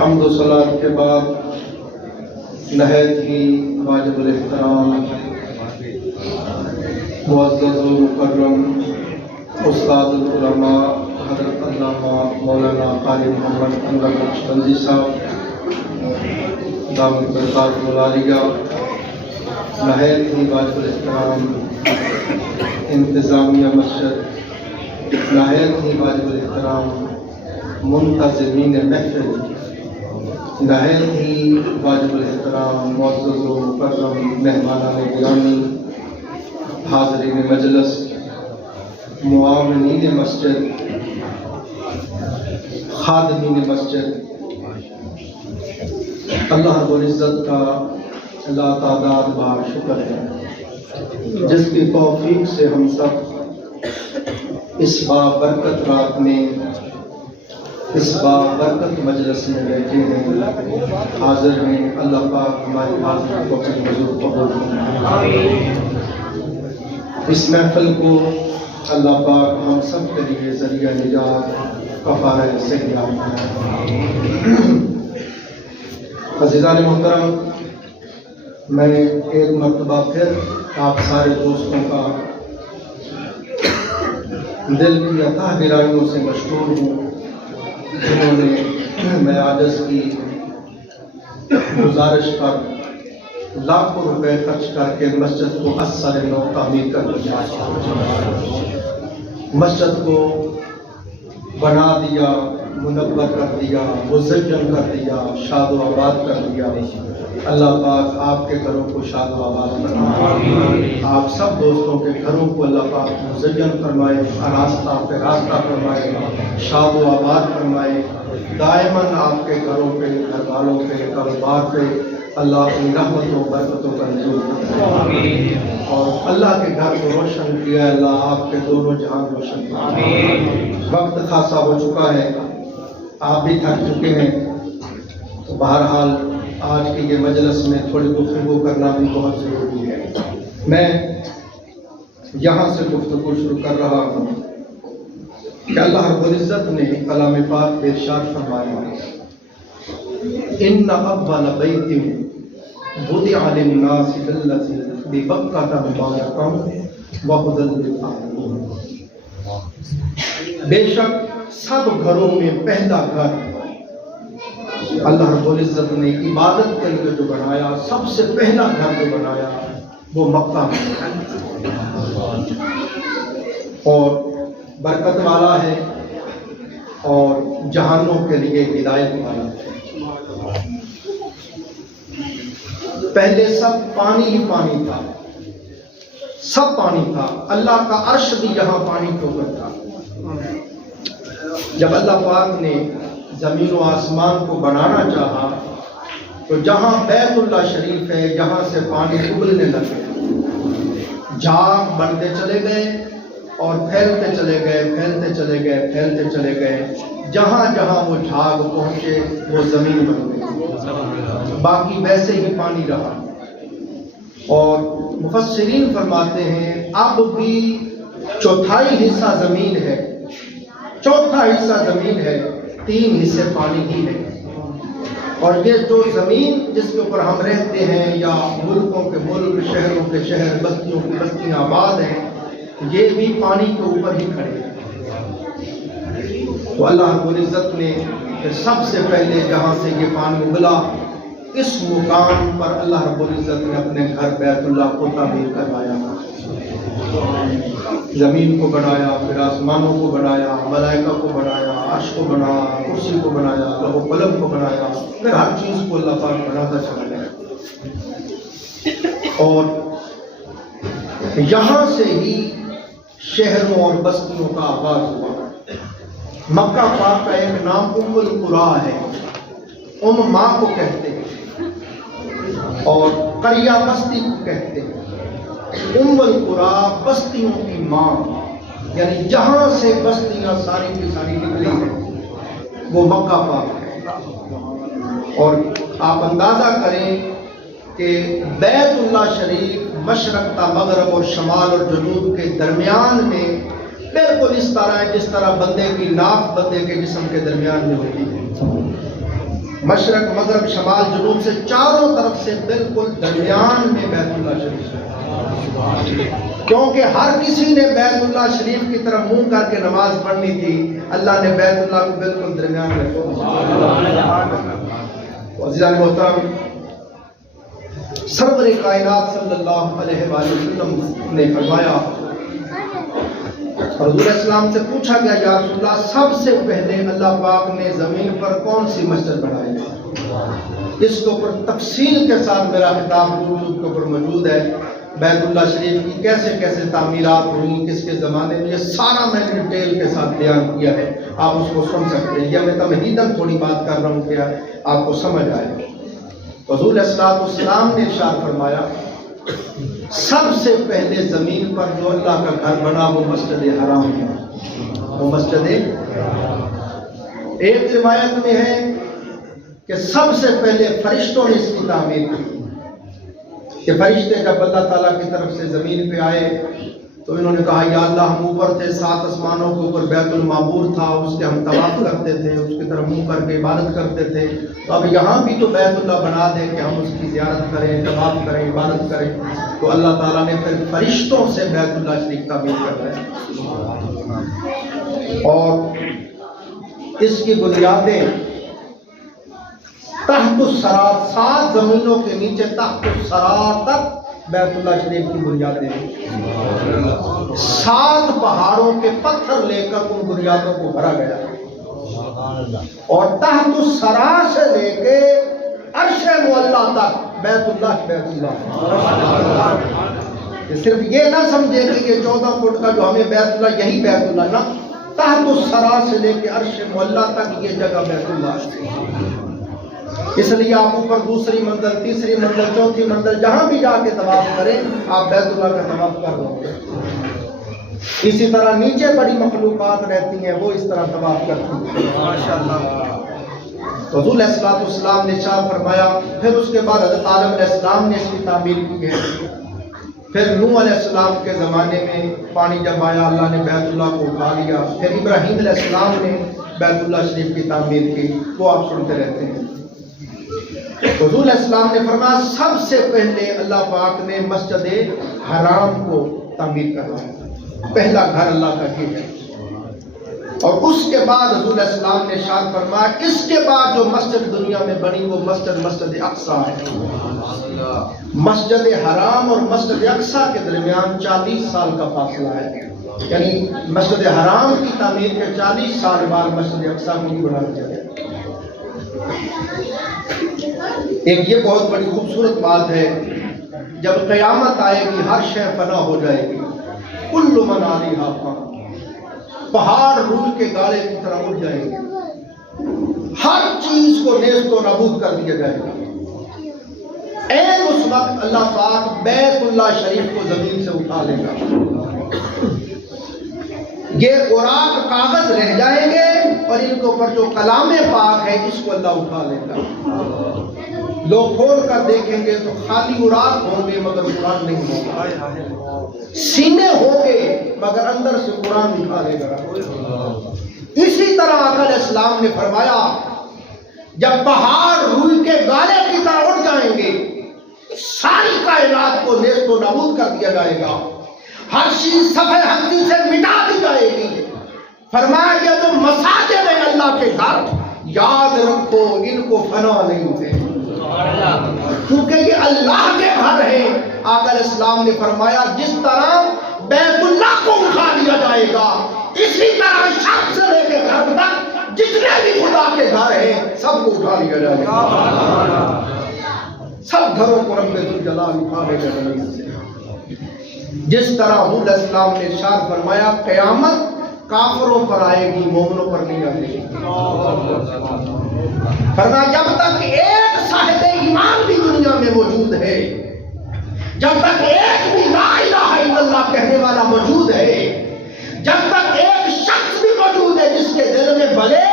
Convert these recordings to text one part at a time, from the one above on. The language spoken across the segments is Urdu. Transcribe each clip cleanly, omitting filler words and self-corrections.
حمد و صلاۃ کے بعد نہایت ہی واجب الاحترام معزز و مکرم استاد العلماء حضرت علامہ مولانا قاری محمد انور بخشبندی صاحب دامت برکاتہ العالیہ، نہایت ہی واجب الاحترام انتظامیہ مسجد، نہایت ہی واجب الاحترام منتظمین محفل، نہایت ہی واجب الاحترام معزز و مکرم مہمانان گرامی، حاضرین مجلس، معاونین مسجد، خادمین مسجد، اللہ رب العزت کا لا تعداد بار شکر ہے جس کی توفیق سے ہم سب اس بابرکت رات میں، اس بابرکت مجلس میں بیٹھے ہیں، حاضر ہیں۔ اللہ پاک ہماری حاضری کو اپنے حضور قبول فرمائے۔ اس محفل کو اللہ پاک ہم سب کے لیے ذریعہ نجات کفارہ سیئات بنائے۔ عزیزان محترم، میں ایک مرتبہ پھر آپ سارے دوستوں کا دل کی اتھاہ گہرائیوں سے مشکور ہوں، جنہوں نے میں عاجز کی گزارش پر لاکھوں روپے خرچ کر کے مسجد کو اثر نو تعمیر کر دیا، مسجد کو بنا دیا، منور کر دیا، مزین کر دیا، شاد و آباد کر دیا۔ اللہ پاک آپ کے گھروں کو شاد و آباد فرمائے، آپ سب دوستوں کے گھروں کو اللہ پاک مزین فرمائے، راستہ پہ راستہ فرمائے، شاد و آباد فرمائے۔ دائماً آپ کے گھروں پہ، گھر والوں پہ، کاروبار پہ اللہ اپنی رحمتوں برکتوں کا نزول فرمائے، اور اللہ کے گھر کو روشن کیا ہے اللہ آپ کے دونوں جہان روشن فرمائے۔ وقت خاصا ہو چکا ہے، آپ بھی تھک چکے ہیں، تو بہرحال آج کی یہ مجلس میں تھوڑی گفتگو کرنا بھی بہت ضروری ہے۔ میں یہاں سے گفتگو شروع کر رہا ہوں کہ اللہ رب العزت نے کلام پاک میں ارشاد فرمایا، ان اول بیت وضع للناس للذی ببکۃ مبارکا وہدی للعالمین، بے شک سب گھروں میں پہلا گھر اللہ رب العزت نے عبادت کے لیے جو بنایا، سب سے پہلا گھر جو بنایا وہ مکہ میں، اور برکت والا ہے اور جہانوں کے لیے ہدایت والا ہے۔ پہلے سب پانی ہی پانی تھا، سب پانی تھا، اللہ کا عرش بھی یہاں پانی کے اوپر تھا۔ جب اللہ پاک نے زمین و آسمان کو بنانا چاہا تو جہاں بیت اللہ شریف ہے جہاں سے پانی ابلنے لگے، جھاگ بنتے چلے گئے اور پھیلتے چلے گئے، پھیلتے چلے گئے، پھیلتے چلے گئے، جہاں جہاں وہ جھاگ پہنچے وہ زمین بن گئی، باقی ویسے ہی پانی رہا۔ اور مفسرین فرماتے ہیں اب بھی چوتھائی حصہ زمین ہے، چوتھا حصہ زمین ہے، 3 حصے پانی ہی ہے۔ اور یہ جو زمین جس کے اوپر ہم رہتے ہیں، یا ملکوں کے ملک، شہروں کے شہر، بستیوں کی بستیاں آباد ہیں، یہ بھی پانی کے اوپر ہی کھڑے ہیں۔ تو اللہ رب العزت نے سب سے پہلے جہاں سے یہ پانی ابلا، اس مقام پر اللہ رب العزت نے اپنے گھر بیت اللہ کو تعمیر کروایا، زمین کو بنایا، پھر آسمانوں کو بنایا، ملائکہ کو بنایا، عرش کو بنایا، کرسی کو بنایا، لوح و قلم کو بنایا، پھر ہر چیز کو اللہ پاک بناتا چلا گیا۔ اور یہاں سے ہی شہروں اور بستیوں کا آغاز ہوا۔ مکہ پاک کا ایک نام ام القریٰ ہے، ماں کو کہتے ہیں، اور قریہ بستی کو کہتے ہیں۔ ام القریٰ بستیوں کی ماں، یعنی جہاں سے بستیاں ساری کی ساری نکلی ہیں وہ مکہ پاک ہے۔ اور آپ اندازہ کریں کہ بیت اللہ شریف مشرق تا مغرب اور شمال اور جنوب کے درمیان میں بالکل اس طرح ہے جس طرح بندے کی ناف بندے کے جسم کے درمیان میں ہوتی ہے۔ مشرق مغرب شمال جنوب سے چاروں طرف سے بالکل درمیان میں بیت اللہ شریف ہے، کیونکہ ہر کسی نے بیت اللہ شریف کی طرف منہ کر کے نماز پڑھنی تھی، اللہ نے بیت اللہ کو بالکل درمیان میں رکھا۔ عزیزان محترم، سرور کائنات صلی اللہ علیہ وآلہ وسلم نے فرمایا، حضور اسلام سے پوچھا گیا یا رسول اللہ سب سے پہلے اللہ پاک نے زمین پر کون سی مسجد بنائی؟ اس کے اوپر تفصیل کے ساتھ میرا خطاب یوٹیوب کے اوپر موجود ہے، بیت اللہ شریف کی کیسے کیسے تعمیرات ہوئی، کس کے زمانے میں، یہ سارا میں نے ڈیٹیل کے ساتھ بیان کیا ہے، آپ اس کو سن سکتے ہیں، یا میں تمہیداً تھوڑی بات کر رہا ہوں کہ آپ کو سمجھ آئے۔ حضور السلام نے ارشاد فرمایا سب سے پہلے زمین پر جو اللہ کا گھر بنا وہ مسجد حرام ہے، وہ مسجد۔ ایک روایت میں ہے کہ سب سے پہلے فرشتوں نے اس کی تعمیر کی، کہ فرشتے جب اللہ تعالیٰ کی طرف سے زمین پہ آئے تو انہوں نے کہا یا اللہ ہم اوپر تھے، 7 آسمانوں کے اوپر بیت المعمور تھا، اس کے ہم طواف کرتے تھے، اس کی طرف منہ کر کے عبادت کرتے تھے، تو اب یہاں بھی تو بیت اللہ بنا دیں کہ ہم اس کی زیارت کریں، طواف کریں، عبادت کریں۔ تو اللہ تعالیٰ نے پھر فرشتوں سے بیت اللہ شریف تعمیر کروایا، اور اس کی بنیادیں تحت الثری، 7 زمینوں کے نیچے تحت الثری تک بیت اللہ شریف کی بنیادیں ہیں، 7 پہاڑوں کے پتھر لے کر ان بنیادوں کو بھرا گیا، اور تحت الثری سے لے کے عرش معلی تک بیت اللہ بیت اللہ۔ صرف یہ نہ سمجھے کہ یہ 14 فٹ کا جو ہمیں بیت اللہ یہی بیت اللہ، نہ، تحت الثری سے لے کے عرش معلی تک یہ جگہ بیت اللہ ہے۔ اس لیے آپ اوپر دوسری منزل، تیسری منزل، چوتھی منزل جہاں بھی جا کے طواف کریں آپ بیت اللہ کا طواف کر رہے ہیں۔ اسی طرح نیچے بڑی مخلوقات رہتی ہیں، وہ اس طرح طواف کرتی ہیں۔ ماشاءاللہ۔ حضور علیہ السلام نے ارشاد فرمایا، پھر اس کے بعد حضرت آدم علیہ السلام نے اس کی تعمیر کی ہے، پھر نوح علیہ السلام کے زمانے میں پانی جب آیا اللہ نے بیت اللہ کو اٹھا لیا، پھر ابراہیم علیہ السلام نے بیت اللہ شریف کی تعمیر کی، وہ آپ سنتے رہتے ہیں۔ حضور علیہ السلام نے فرمایا سب سے پہلے اللہ پاک نے مسجد حرام کو تعمیر کروایا، پہلا گھر اللہ کا یہ ہے، اور اس کے بعد حضور علیہ السلام نے ارشاد فرمایا اس کے بعد جو مسجد دنیا میں بنی وہ مسجد اقصیٰ ہے۔ مسجد حرام اور مسجد اقصیٰ کے درمیان 40 سال کا فاصلہ ہے، یعنی مسجد حرام کی تعمیر کے 40 سال بعد مسجد اقصیٰ کو بھی بنا دیا گیا۔ ایک یہ بہت بڑی خوبصورت بات ہے، جب قیامت آئے گی ہر شے فنا ہو جائے گی، کل من علیہا فان، پہاڑ روئی کے گالے کی طرح اڑ جائیں گے، ہر چیز کو نیست و نابود کر دیا جائے گا۔ این اس وقت اللہ پاک بیت اللہ شریف کو زمین سے اٹھا لے گا، یہ اوراق کاغذ رہ جائیں گے اور ان کے اوپر جو کلام پاک ہے اس کو اللہ اٹھا لے گا۔ لوگ کھول کر دیکھیں گے تو خالی اوراق ہوں گے مگر قرآن نہیں ہوگا، سینے ہوں گے مگر اندر سے قرآن اٹھا لے گا۔ اسی طرح آقا علیہ السلام نے فرمایا جب پہاڑ روئی کے گالے کی طرح اٹھ جائیں گے، ساری کائنات کو نیست و نابود کر دیا جائے گا، ہر چیز صفحہ ہستی سے مٹا دی جائے گی۔ فرمایا کہ تم مساجد ہیں اللہ کے گھر، یاد رکھو ان کو فنا نہیں ہوتے، کیونکہ یہ اللہ کے گھر ہیں۔ آقا علیہ السلام نے فرمایا جس طرح بیت اللہ کو اٹھا لیا جائے گا، اسی طرح شرق سے لے کے غرب تک جتنے بھی خدا کے گھر ہیں سب کو اٹھا لیا جائے گا، سب گھروں کو رب ذوالجلال اٹھا لے گا۔ جس طرح حضور علیہ السلام نے ارشاد فرمایا قیامت کافروں پر آئے گی، مومنوں پر نہیں آئے گی۔ فرمایا جب تک ایک صاحب ایمان بھی دنیا میں موجود ہے، جب تک ایک بھی لا الہ الا اللہ کہنے والا موجود ہے، جب تک ایک شخص بھی موجود ہے جس کے دل میں بھلے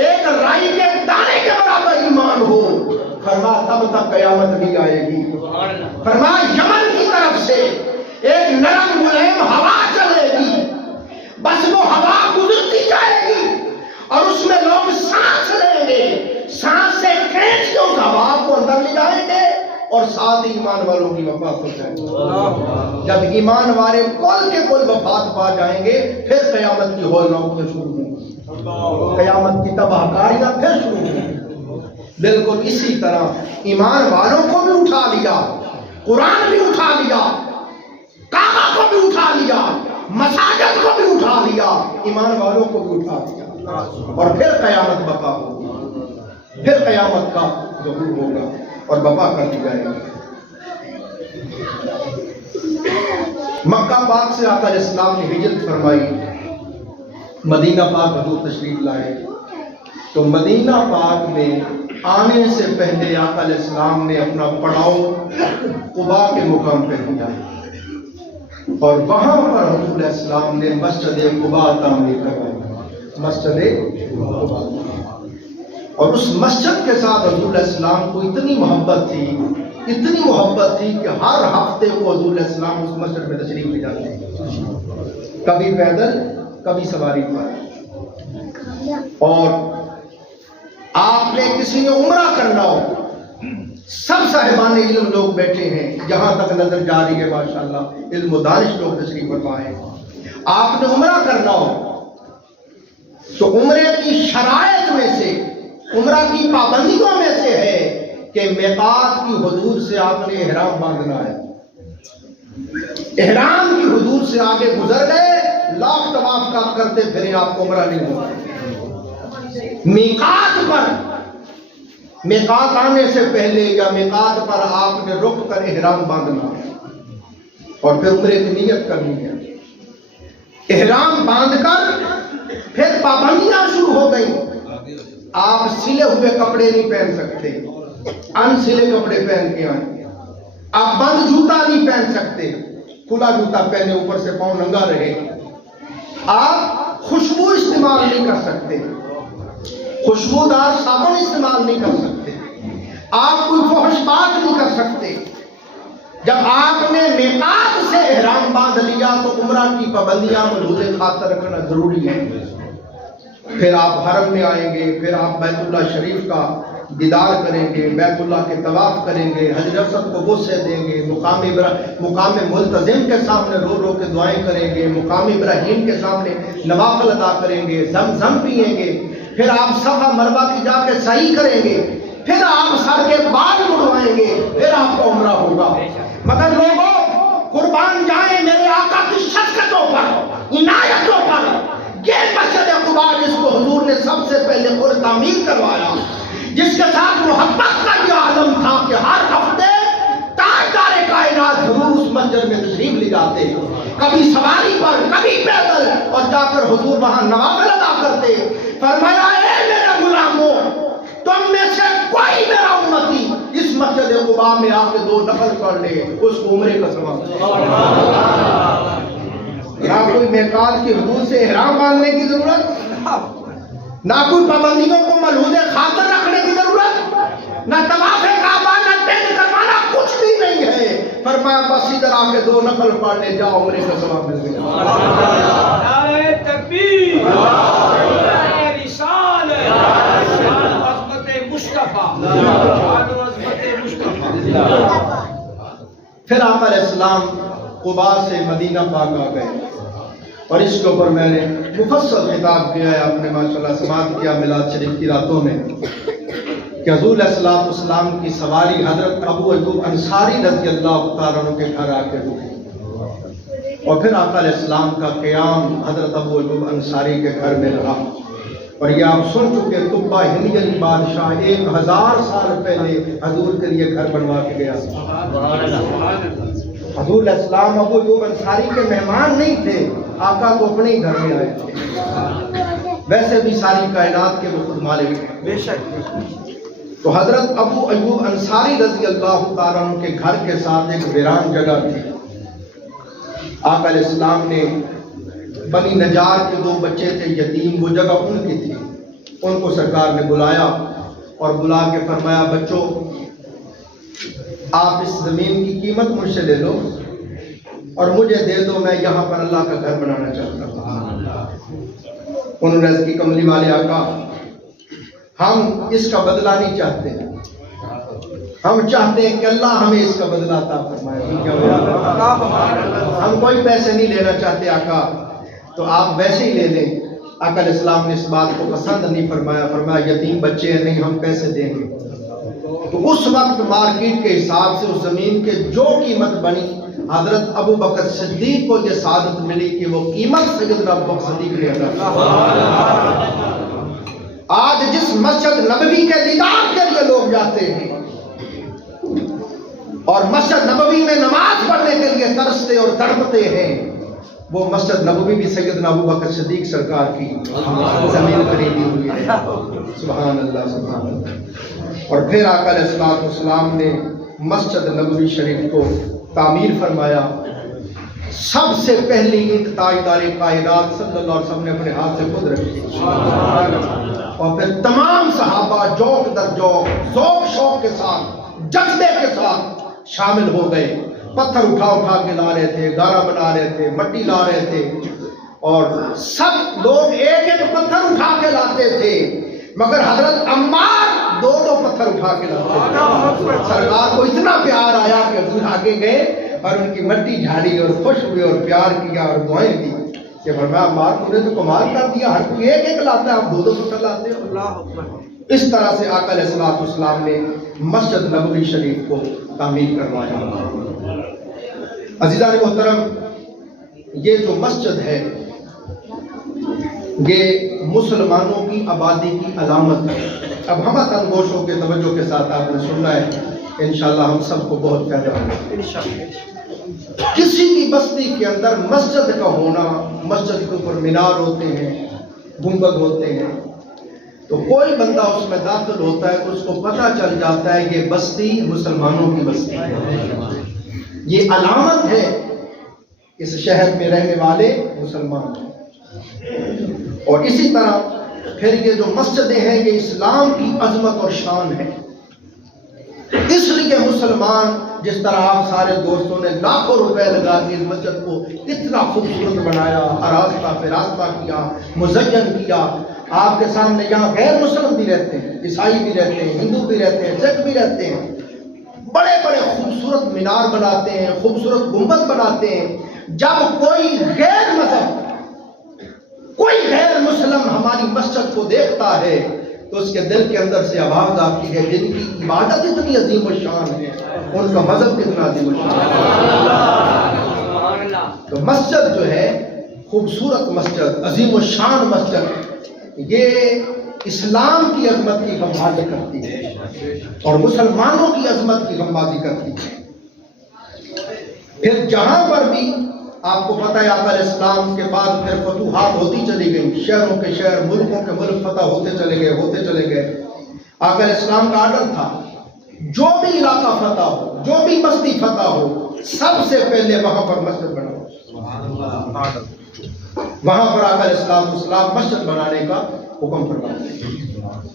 ایک رائی کے دانے کے برابر ایمان ہو، فرمایا تب تک قیامت نہیں آئے گی۔ فرمایا یمن کی طرف سے ایک نرم ملائم ہوا چلے گی، بس وہ ہوا گزرتی جائے گی اور اس میں لوگ سانس لیں گے، سانس سے ساتھ ایمان والوں کی وفات ہو جائے. جب ایمان والے کل کے کل وفات پا جائیں گے پھر قیامت کی ہول نوکیاں شروع ہوں گی, قیامت کی تباہ کاریاں پھر شروع ہوں گی. بالکل اسی طرح ایمان والوں کو بھی اٹھا لیا, قرآن بھی اٹھا لیا, کعبہ کو بھی اٹھا لیا, مساجد کو بھی اٹھا لیا, ایمان والوں کو بھی اٹھا لیا, اور پھر قیامت بقا ہوگی, پھر قیامت کا ظہور ہوگا اور بقا کر دی جائے گا. مکہ پاک سے آقا علیہ السلام نے ہجرت فرمائی, مدینہ پاک حضور تشریف لائے. تو مدینہ پاک میں آنے سے پہلے آقا علیہ السلام نے اپنا پڑاؤ قباء کے مقام پہ دیا, اور وہاں پر حضور علیہ السلام نے مسجد قباء تعمیر کروائی, مسجد قباء. اور اس مسجد کے ساتھ حضور علیہ السلام کو اتنی محبت تھی, اتنی محبت تھی کہ ہر ہفتے کو حضور علیہ السلام اس مسجد میں تشریف لے جاتے ہیں, کبھی پیدل کبھی سواری پر. اور آپ نے کسی نے عمرہ کرنا ہو, سب صاحبان علم لوگ بیٹھے ہیں, جہاں تک نظر جا رہی ہے ماشاءاللہ علم و دانش لوگ تشریف فرما ہیں. آپ نے عمرہ کرنا ہو تو عمرے کی شرائط میں سے, عمرہ کی پابندیوں میں سے ہے کہ میقات کی حدود سے آپ نے احرام باندھنا ہے. احرام کی حدود سے آگے گزر گئے, لاکھ طواف کا کرتے پھریں آپ کو عمرہ نہیں ہوگا. میقات پر, میقات آنے سے پہلے یا میقات پر آپ نے رک کر احرام باندھنا اور پھر عمرے کی نیت کرنی ہے. احرام باندھ کر پھر پابندیاں شروع ہو گئی. آپ سلے ہوئے کپڑے نہیں پہن سکتے, ان سلے کپڑے پہن کے آئیں. آپ بند جوتا نہیں پہن سکتے, کھلا جوتا پہنے اوپر سے پاؤں ننگا رہے. آپ خوشبو استعمال نہیں کر سکتے, خوشبودار صابن استعمال نہیں کر سکتے, آپ کوئی فحش بات نہیں کر سکتے. جب آپ نے میقات سے احرام باندھ لیا تو عمرہ کی پابندیاں ملحوظ خاطر رکھنا ضروری ہے. پھر آپ حرم میں آئیں گے, پھر آپ بیت اللہ شریف کا دیدار کریں گے, بیت اللہ کے طواف کریں گے, حجر اسود کو بوسے دیں گے, مقام ملتزم کے سامنے رو رو کے دعائیں کریں گے, مقام ابراہیم کے سامنے نوافل ادا کریں گے, زمزم پیئیں گے, پھر آپ صفا مروہ کی جا کے سعی کریں گے, پھر آپ سر کے بال مڑوائیں گے, پھر آپ کا عمرہ ہوگا. مگر لوگوں قربان جائیں میرے آقا کی شفقتوں پر, عنایتوں پر. یہ مسجد قباء جس کو حضور نے سب سے پہلے خود تعمیر کروایا, جس کے ساتھ محبت کا یہ عالم تھا کہ ہر ہفتے تاجدار کائنات ضرور اس مسجد میں تشریف لے جاتے, کبھی سواری پر کبھی پیدل, اور جا کر حضور وہاں نوافل ادا کرتے. فرمایا اے میرے غلاموں, تم میں سے کوئی میرا امتی اس مسجد قباء میں آ کے 2 نفل پڑھ لے, اس کو عمرے کا ثواب. نہ کوئی میقات کی حدود سے احرام باندھنے کی ضرورت, نہ کوئی پابندیوں کو ملحوظ خاطر رکھنے کی ضرورت, نہ طواف کعبہ, نہ ٹینٹ کروانا, کچھ بھی نہیں ہے. فرمایا بس ادھر آ کے 2 نفل پڑھ لے, جاؤ عمرے کا ثواب مل گیا. نعرہ تکبیر, نعرہ رسالت, عظمت مصطفیٰ, عظمت مصطفیٰ. پھر آقا علیہ السلام قباء سے مدینہ پاک آ گئے, اور اس کے اوپر میں نے مفصل خطاب کیا ہے, آپ نے ماشاءاللہ سماعت کیا میلاد شریف کی راتوں میں, کہ حضور علیہ السلام کی سواری حضرت ابو ایوب انصاری رضی اللہ تعالیٰ عنہ کے گھر آ کے رکی, اور پھر آقا علیہ السلام کا قیام حضرت ابو ایوب انصاری کے گھر میں رہا. اور یہ آپ سن چکے, طبہ ہندی بادشاہ 1000 سال پہلے حضور کے لیے گھر بنوا کے گیا. حضور علیہ السلام ابو ایوب انصاری کے مہمان نہیں تھے, آقا کو اپنے ہی گھر میں آئے تھے. ویسے بھی ساری کائنات کے وہ خود مالک ہیں بے شک. تو حضرت ابو ایوب انصاری رضی اللہ تعالیٰ عنہ کے گھر کے ساتھ ایک ویران جگہ تھی. آقا علیہ السلام نے بنی نجار کے 2 بچے تھے یتیم, وہ جگہ ان کی تھی. ان کو سرکار نے بلایا اور بلا کے فرمایا, بچوں آپ اس زمین کی قیمت مجھ سے لے لو اور مجھے دے دو, میں یہاں پر اللہ کا گھر بنانا چاہتا ہوں. انہوں نے اس کی کملی والے آقا, ہم اس کا بدلہ نہیں چاہتے, ہم چاہتے ہیں کہ اللہ ہمیں اس کا بدلہ عطا فرمائے. ہم کوئی پیسے نہیں لینا چاہتے آقا، تو آپ ویسے ہی لے لیں. آقا علیہ السلام نے اس بات کو پسند نہیں فرمایا، فرمایا یتیم بچے ہیں نہیں ہم پیسے دیں گے. تو اس وقت مارکیٹ کے حساب سے اس زمین کے جو قیمت بنی، حضرت ابو بکر صدیق کو یہ سعادت ملی کہ وہ قیمت سیدنا ابو بکر صدیق نے ادا کی. آج جس مسجد نبوی کے دیدار کے لیے لوگ جاتے ہیں اور مسجد نبوی میں نماز پڑھنے کے لیے ترستے اور تڑپتے ہیں، وہ مسجد نبوی بھی سیدنا ابو بکر صدیق سرکار کی زمین خریدی ہوئی ہے. سبحان اللہ سبحان اللہ. اور پھر آقا علیہ السلام نے مسجد نبوی شریف کو تعمیر فرمایا. سب سے پہلی اینٹ تاجدار کائنات صلی اللہ علیہ وسلم نے اپنے ہاتھ سے خود رکھی، اور پھر تمام صحابہ جوق در جوق، ذوق شوق کے ساتھ، جذبے کے ساتھ شامل ہو گئے. پتھر اٹھا اٹھا کے لا رہے تھے، گارا بنا رہے تھے، مٹی لا رہے تھے، اور سب لوگ ایک ایک پتھر اٹھا کے لاتے تھے، مگر حضرت عمار دو دو پتھر اٹھا کے لاتے تھے. سرکار کو اتنا پیار آیا کہ حضور آگے گئے اور ان کی مٹی جھاڑی اور خوش ہوئے اور پیار کیا اور دعائیں دی کہ فرمایا عمار تم نے تو کمال کر دیا، ہر کوئی ایک ایک لاتا ہے، آپ دو دو پتھر لاتے ہو. اللہ اکبر. اس طرح سے آقا علیہ السلام نے مسجد نبوی شریف کو تعمیر کروایا. عزیزان محترم، یہ جو مسجد ہے یہ مسلمانوں کی آبادی کی علامت ہے. اب ہم تنگوشوں کے توجہ کے ساتھ آپ نے سننا ہے، انشاءاللہ ہم سب کو بہت فائدہ ہوگا. کسی بھی بستی کے اندر مسجد کا ہونا، مسجد کے اوپر مینار ہوتے ہیں، گنبد ہوتے ہیں، تو کوئی بندہ اس میں داخل ہوتا ہے تو اس کو پتہ چل جاتا ہے کہ بستی مسلمانوں کی بستی ہے. یہ علامت ہے اس شہر میں رہنے والے مسلمان ہیں. اور اسی طرح پھر یہ جو مسجدیں ہیں یہ اسلام کی عظمت اور شان ہے. اس لیے مسلمان، جس طرح آپ سارے دوستوں نے لاکھوں روپے لگا کے اس مسجد کو اتنا خوبصورت بنایا، آراستہ فراستہ کیا، مزین کیا. آپ کے سامنے یہاں غیر مسلم بھی رہتے ہیں، عیسائی بھی رہتے ہیں، ہندو بھی رہتے ہیں، سکھ بھی رہتے ہیں، بڑے بڑے خوبصورت مینار بناتے ہیں، خوبصورت گنبد بناتے ہیں. جب کوئی غیر مذہب، کوئی غیر مسلم ہماری مسجد کو دیکھتا ہے تو اس کے دل کے اندر سے آواز آتی ہے جن کی عبادت اتنی عظیم و شان ہے، ان کا مذہب کتنا عظیم و شان ہے. تو مسجد جو ہے، خوبصورت مسجد، عظیم و شان مسجد، یہ اسلام کی عظمت کی غمبازی کرتی ہے اور مسلمانوں کی عظمت کی غمبازی کرتی ہے. پھر جہاں پر بھی آپ کو پتہ ہے آقا علیہ السلام کے بعد پھر فتوحات ہوتی چلی گئی، شہروں کے شہر، ملکوں کے ملک فتح ہوتے چلے گئے. آقا علیہ السلام کا آرڈر تھا جو بھی علاقہ فتح ہو، جو بھی بستی فتح ہو، سب سے پہلے وہاں پر مسجد بناؤ. وہاں پر آقا علیہ السلام مسجد بنانے کا حکم فرمایا.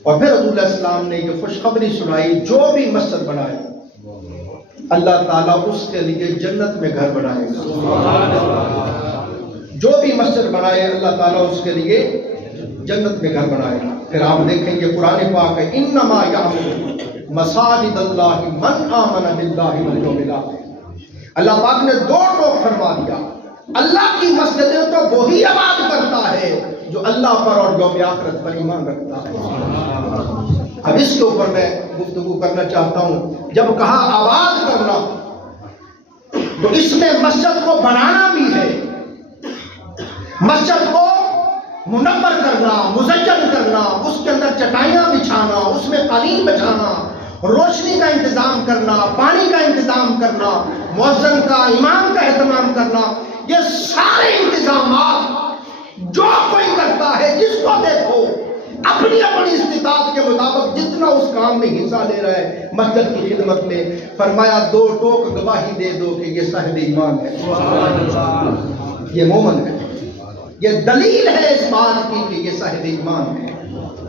اور پھر رسول اللہ السلام نے یہ خوشخبری سنائی، جو بھی مسجد بنائے اللہ تعالیٰ اس کے لیے جنت میں گھر بنائے گا. جو بھی مسجد بنائے اللہ تعالیٰ اس کے لیے جنت میں گھر بنائے گا. پھر آپ دیکھیں گے قرآن پاک ہے انما یعمر مساجد اللہ من آمن باللہ والیوم الآخر. اللہ پاک نے دو ٹوک فرما دیا، اللہ کی مسجدیں تو وہی آباد کرتا ہے جو اللہ پر اور یوم آخرت پر ایمان رکھتا ہے. اب اس کے اوپر میں گفتگو کرنا چاہتا ہوں. جب کہا آباد کرنا تو اس میں مسجد کو بنانا بھی ہے، مسجد کو منور کرنا، مزین کرنا، اس کے اندر چٹائیاں بچھانا، اس میں قالین بچھانا، روشنی کا انتظام کرنا، پانی کا انتظام کرنا، مؤذن کا، امام کا اہتمام کرنا. یہ سارے انتظامات جو کوئی کرتا ہے، جس کو دیکھو اپنی اپنی استطاعت کے مطابق جتنا اس کام میں حصہ لے رہا ہے مسجد کی خدمت میں، فرمایا دو ٹوک گواہی دے دو کہ یہ صاحب ایمان ہے، یہ مومن ہے. یہ دلیل ہے اس بات کی کہ یہ صاحب ایمان ہے.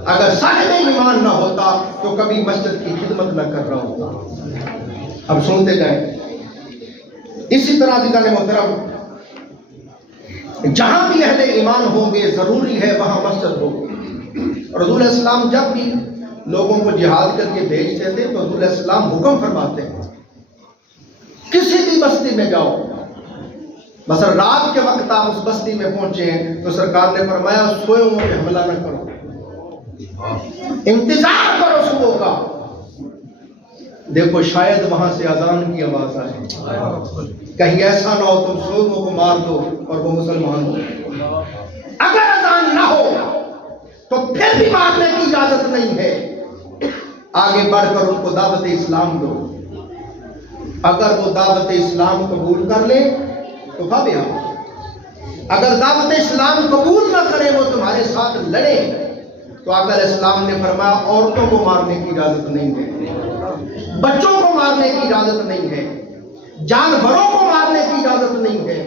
اگر صاحب ایمان نہ ہوتا تو کبھی مسجد کی خدمت نہ کر رہا ہوتا. اب سنتے جائیں. اسی طرح عزیزان محترم، جہاں بھی اہل ایمان ہوں گے ضروری ہے وہاں مسجد ہوگی. رسول السلام جب بھی لوگوں کو جہاد کر کے بھیجتے تھے تو حضور علیہ السلام حکم فرماتے ہیں کسی بھی بستی میں جاؤ، مثلا رات کے وقت آپ اس بستی میں پہنچے ہیں تو سرکار نے فرمایا سوئے ہوئے پہ حملہ نہ کرو، انتظار کرو صبح کا۔ دیکھو شاید وہاں سے اذان کی آواز آئے، کہیں ایسا نہ ہو تم سوئے ہوئے کو مار دو اور وہ مسلمان ہو۔ اگر اذان نہ ہو تو پھر بھی مارنے کی اجازت نہیں ہے، آگے بڑھ کر ان کو دعوت اسلام دو، اگر وہ دعوت اسلام قبول کر لیں تو فابیا، اگر دعوت اسلام قبول نہ کرے وہ تمہارے ساتھ لڑے تو آقا علیہ السلام نے فرمایا عورتوں کو مارنے کی اجازت نہیں ہے، بچوں کو مارنے کی اجازت نہیں ہے، جانوروں کو مارنے کی اجازت نہیں ہے،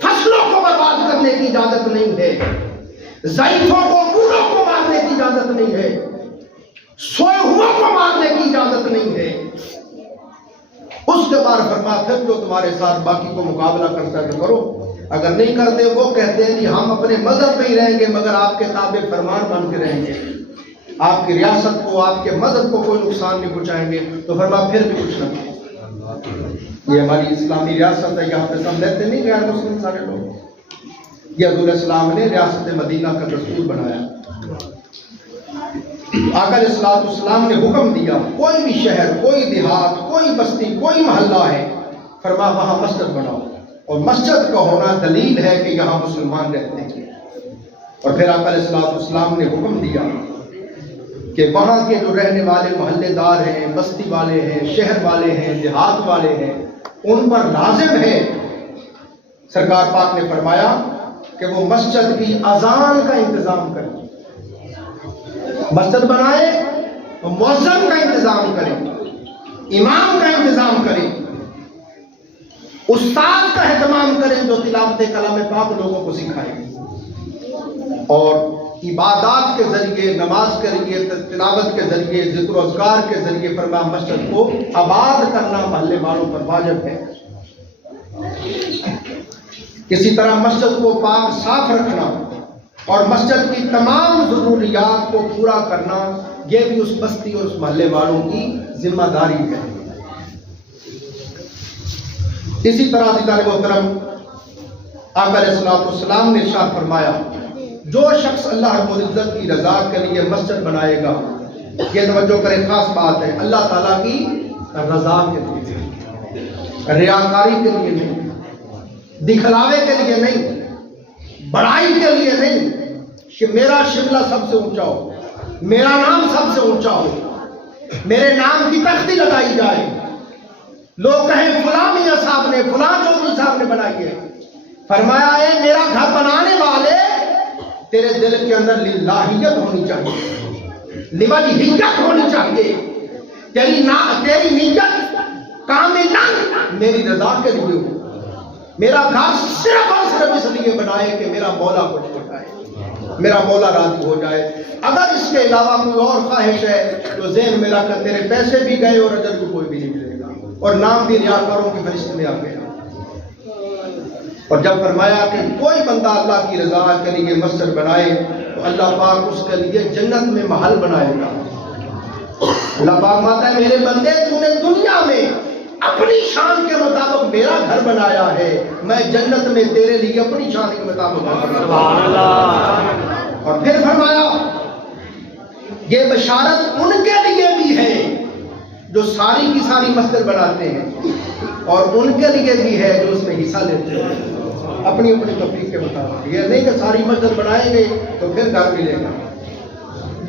فصلوں کو برباد کرنے کی اجازت نہیں ہے، ضعیفوں کو بوڑھوں کو مارنے کی اجازت نہیں ہے، سوئے ہوئے کو مارنے کی اجازت نہیں ہے۔ اس کے بعد فرمایا پھر جو تمہارے ساتھ باقی کو مقابلہ کرتا ہے کرو، اگر نہیں کرتے وہ کہتے ہیں کہ ہم اپنے مذہب میں ہی رہیں گے مگر آپ کے تابع فرمان بن کے رہیں گے، آپ کی ریاست کو آپ کے مذہب کو کوئی نقصان نہیں پہنچائیں گے، تو فرمایا پھر بھی کچھ نہ کرو، یہ ہماری اسلامی ریاست ہے، یہاں پہ سب لیتے نہیں غیر مسلم سارے لوگ، یہ حضور السلام نے ریاست مدینہ کا دستور بنایا۔ آقا علیہ السلام نے حکم دیا کوئی بھی شہر، کوئی دیہات، کوئی بستی، کوئی محلہ ہے، فرمایا وہاں مسجد بناؤ، اور مسجد کا ہونا دلیل ہے کہ یہاں مسلمان رہتے ہیں۔ اور پھر آقا علیہ السلام نے حکم دیا کہ وہاں کے جو رہنے والے محلے دار ہیں، بستی والے ہیں، شہر والے ہیں، دیہات والے ہیں، ان پر لازم ہے، سرکار پاک نے فرمایا کہ وہ مسجد کی اذان کا انتظام کریں، مسجد بنائے تو مؤذن کا انتظام کریں، امام کا انتظام کریں، استاد کا اہتمام کریں جو تلاوت کلام پاک لوگوں کو سکھائے، اور عبادات کے ذریعے، نماز کے ذریعے، تلاوت کے ذریعے، ذکر و اذکار کے ذریعے فرمایا مسجد کو آباد کرنا محلے والوں پر واجب ہے۔ اسی طرح مسجد کو پاک صاف رکھنا اور مسجد کی تمام ضروریات کو پورا کرنا، یہ بھی اس بستی اور اس محلے والوں کی ذمہ داری ہے۔ اسی طرح عزیزان محترم آقا علیہ السلام نے ارشاد فرمایا جو شخص اللہ رب العزت کی رضا کے لیے مسجد بنائے گا، یہ توجہ کرے خاص بات ہے، اللہ تعالیٰ کی رضا کے لیے، ریاکاری کے لیے نہیں، دکھلاوے کے لیے نہیں، بڑائی کے لیے نہیں کہ میرا شملہ سب سے اونچا ہو، میرا نام سب سے اونچا ہو، میرے نام کی تختی لگائی جائے، لوگ کہیں فلاں میاں صاحب نے، فلاں چودھری صاحب نے بنائی ہے۔ فرمایا ہے میرا گھر بنانے والے تیرے دل کے اندر للہیت ہونی چاہیے، لوجہیت ہونی چاہیے، تیری نیت کاملاً میری رضا کے لیے ہو، میرا گھر صرف اور صرف اس لیے بنائے کہ میرا مولا خوش ہو جائے، میرا مولا راضی ہو جائے، اگر اس کے علاوہ کوئی اور خواہش ہے تو ذہن میرا کر تیرے پیسے بھی گئے اور اجر کو کوئی بھی نہیں ملے گا، اور نام بھی ریاکاروں کی فہرست میں آ گیا۔ اور جب فرمایا کہ کوئی بندہ اللہ کی رضا کے لیے مسجد بنائے تو اللہ پاک اس کے لیے جنت میں محل بنائے گا۔ اللہ پاک ماتا ہے میرے بندے تو نے دنیا میں اپنی شان کے مطابق میرا گھر بنایا ہے، میں جنت میں تیرے لیے اپنی شان کے مطابق سبحان اللہ۔ اور پھر فرمایا یہ بشارت ان کے لیے بھی ہے جو ساری کی ساری مسجد بناتے ہیں، اور ان کے لیے بھی ہے جو اس میں حصہ لیتے ہیں اپنی اپنی توفیق کے مطابق۔ یہ نہیں کہ ساری مسجد بنائیں گے تو پھر گھر ملے گا،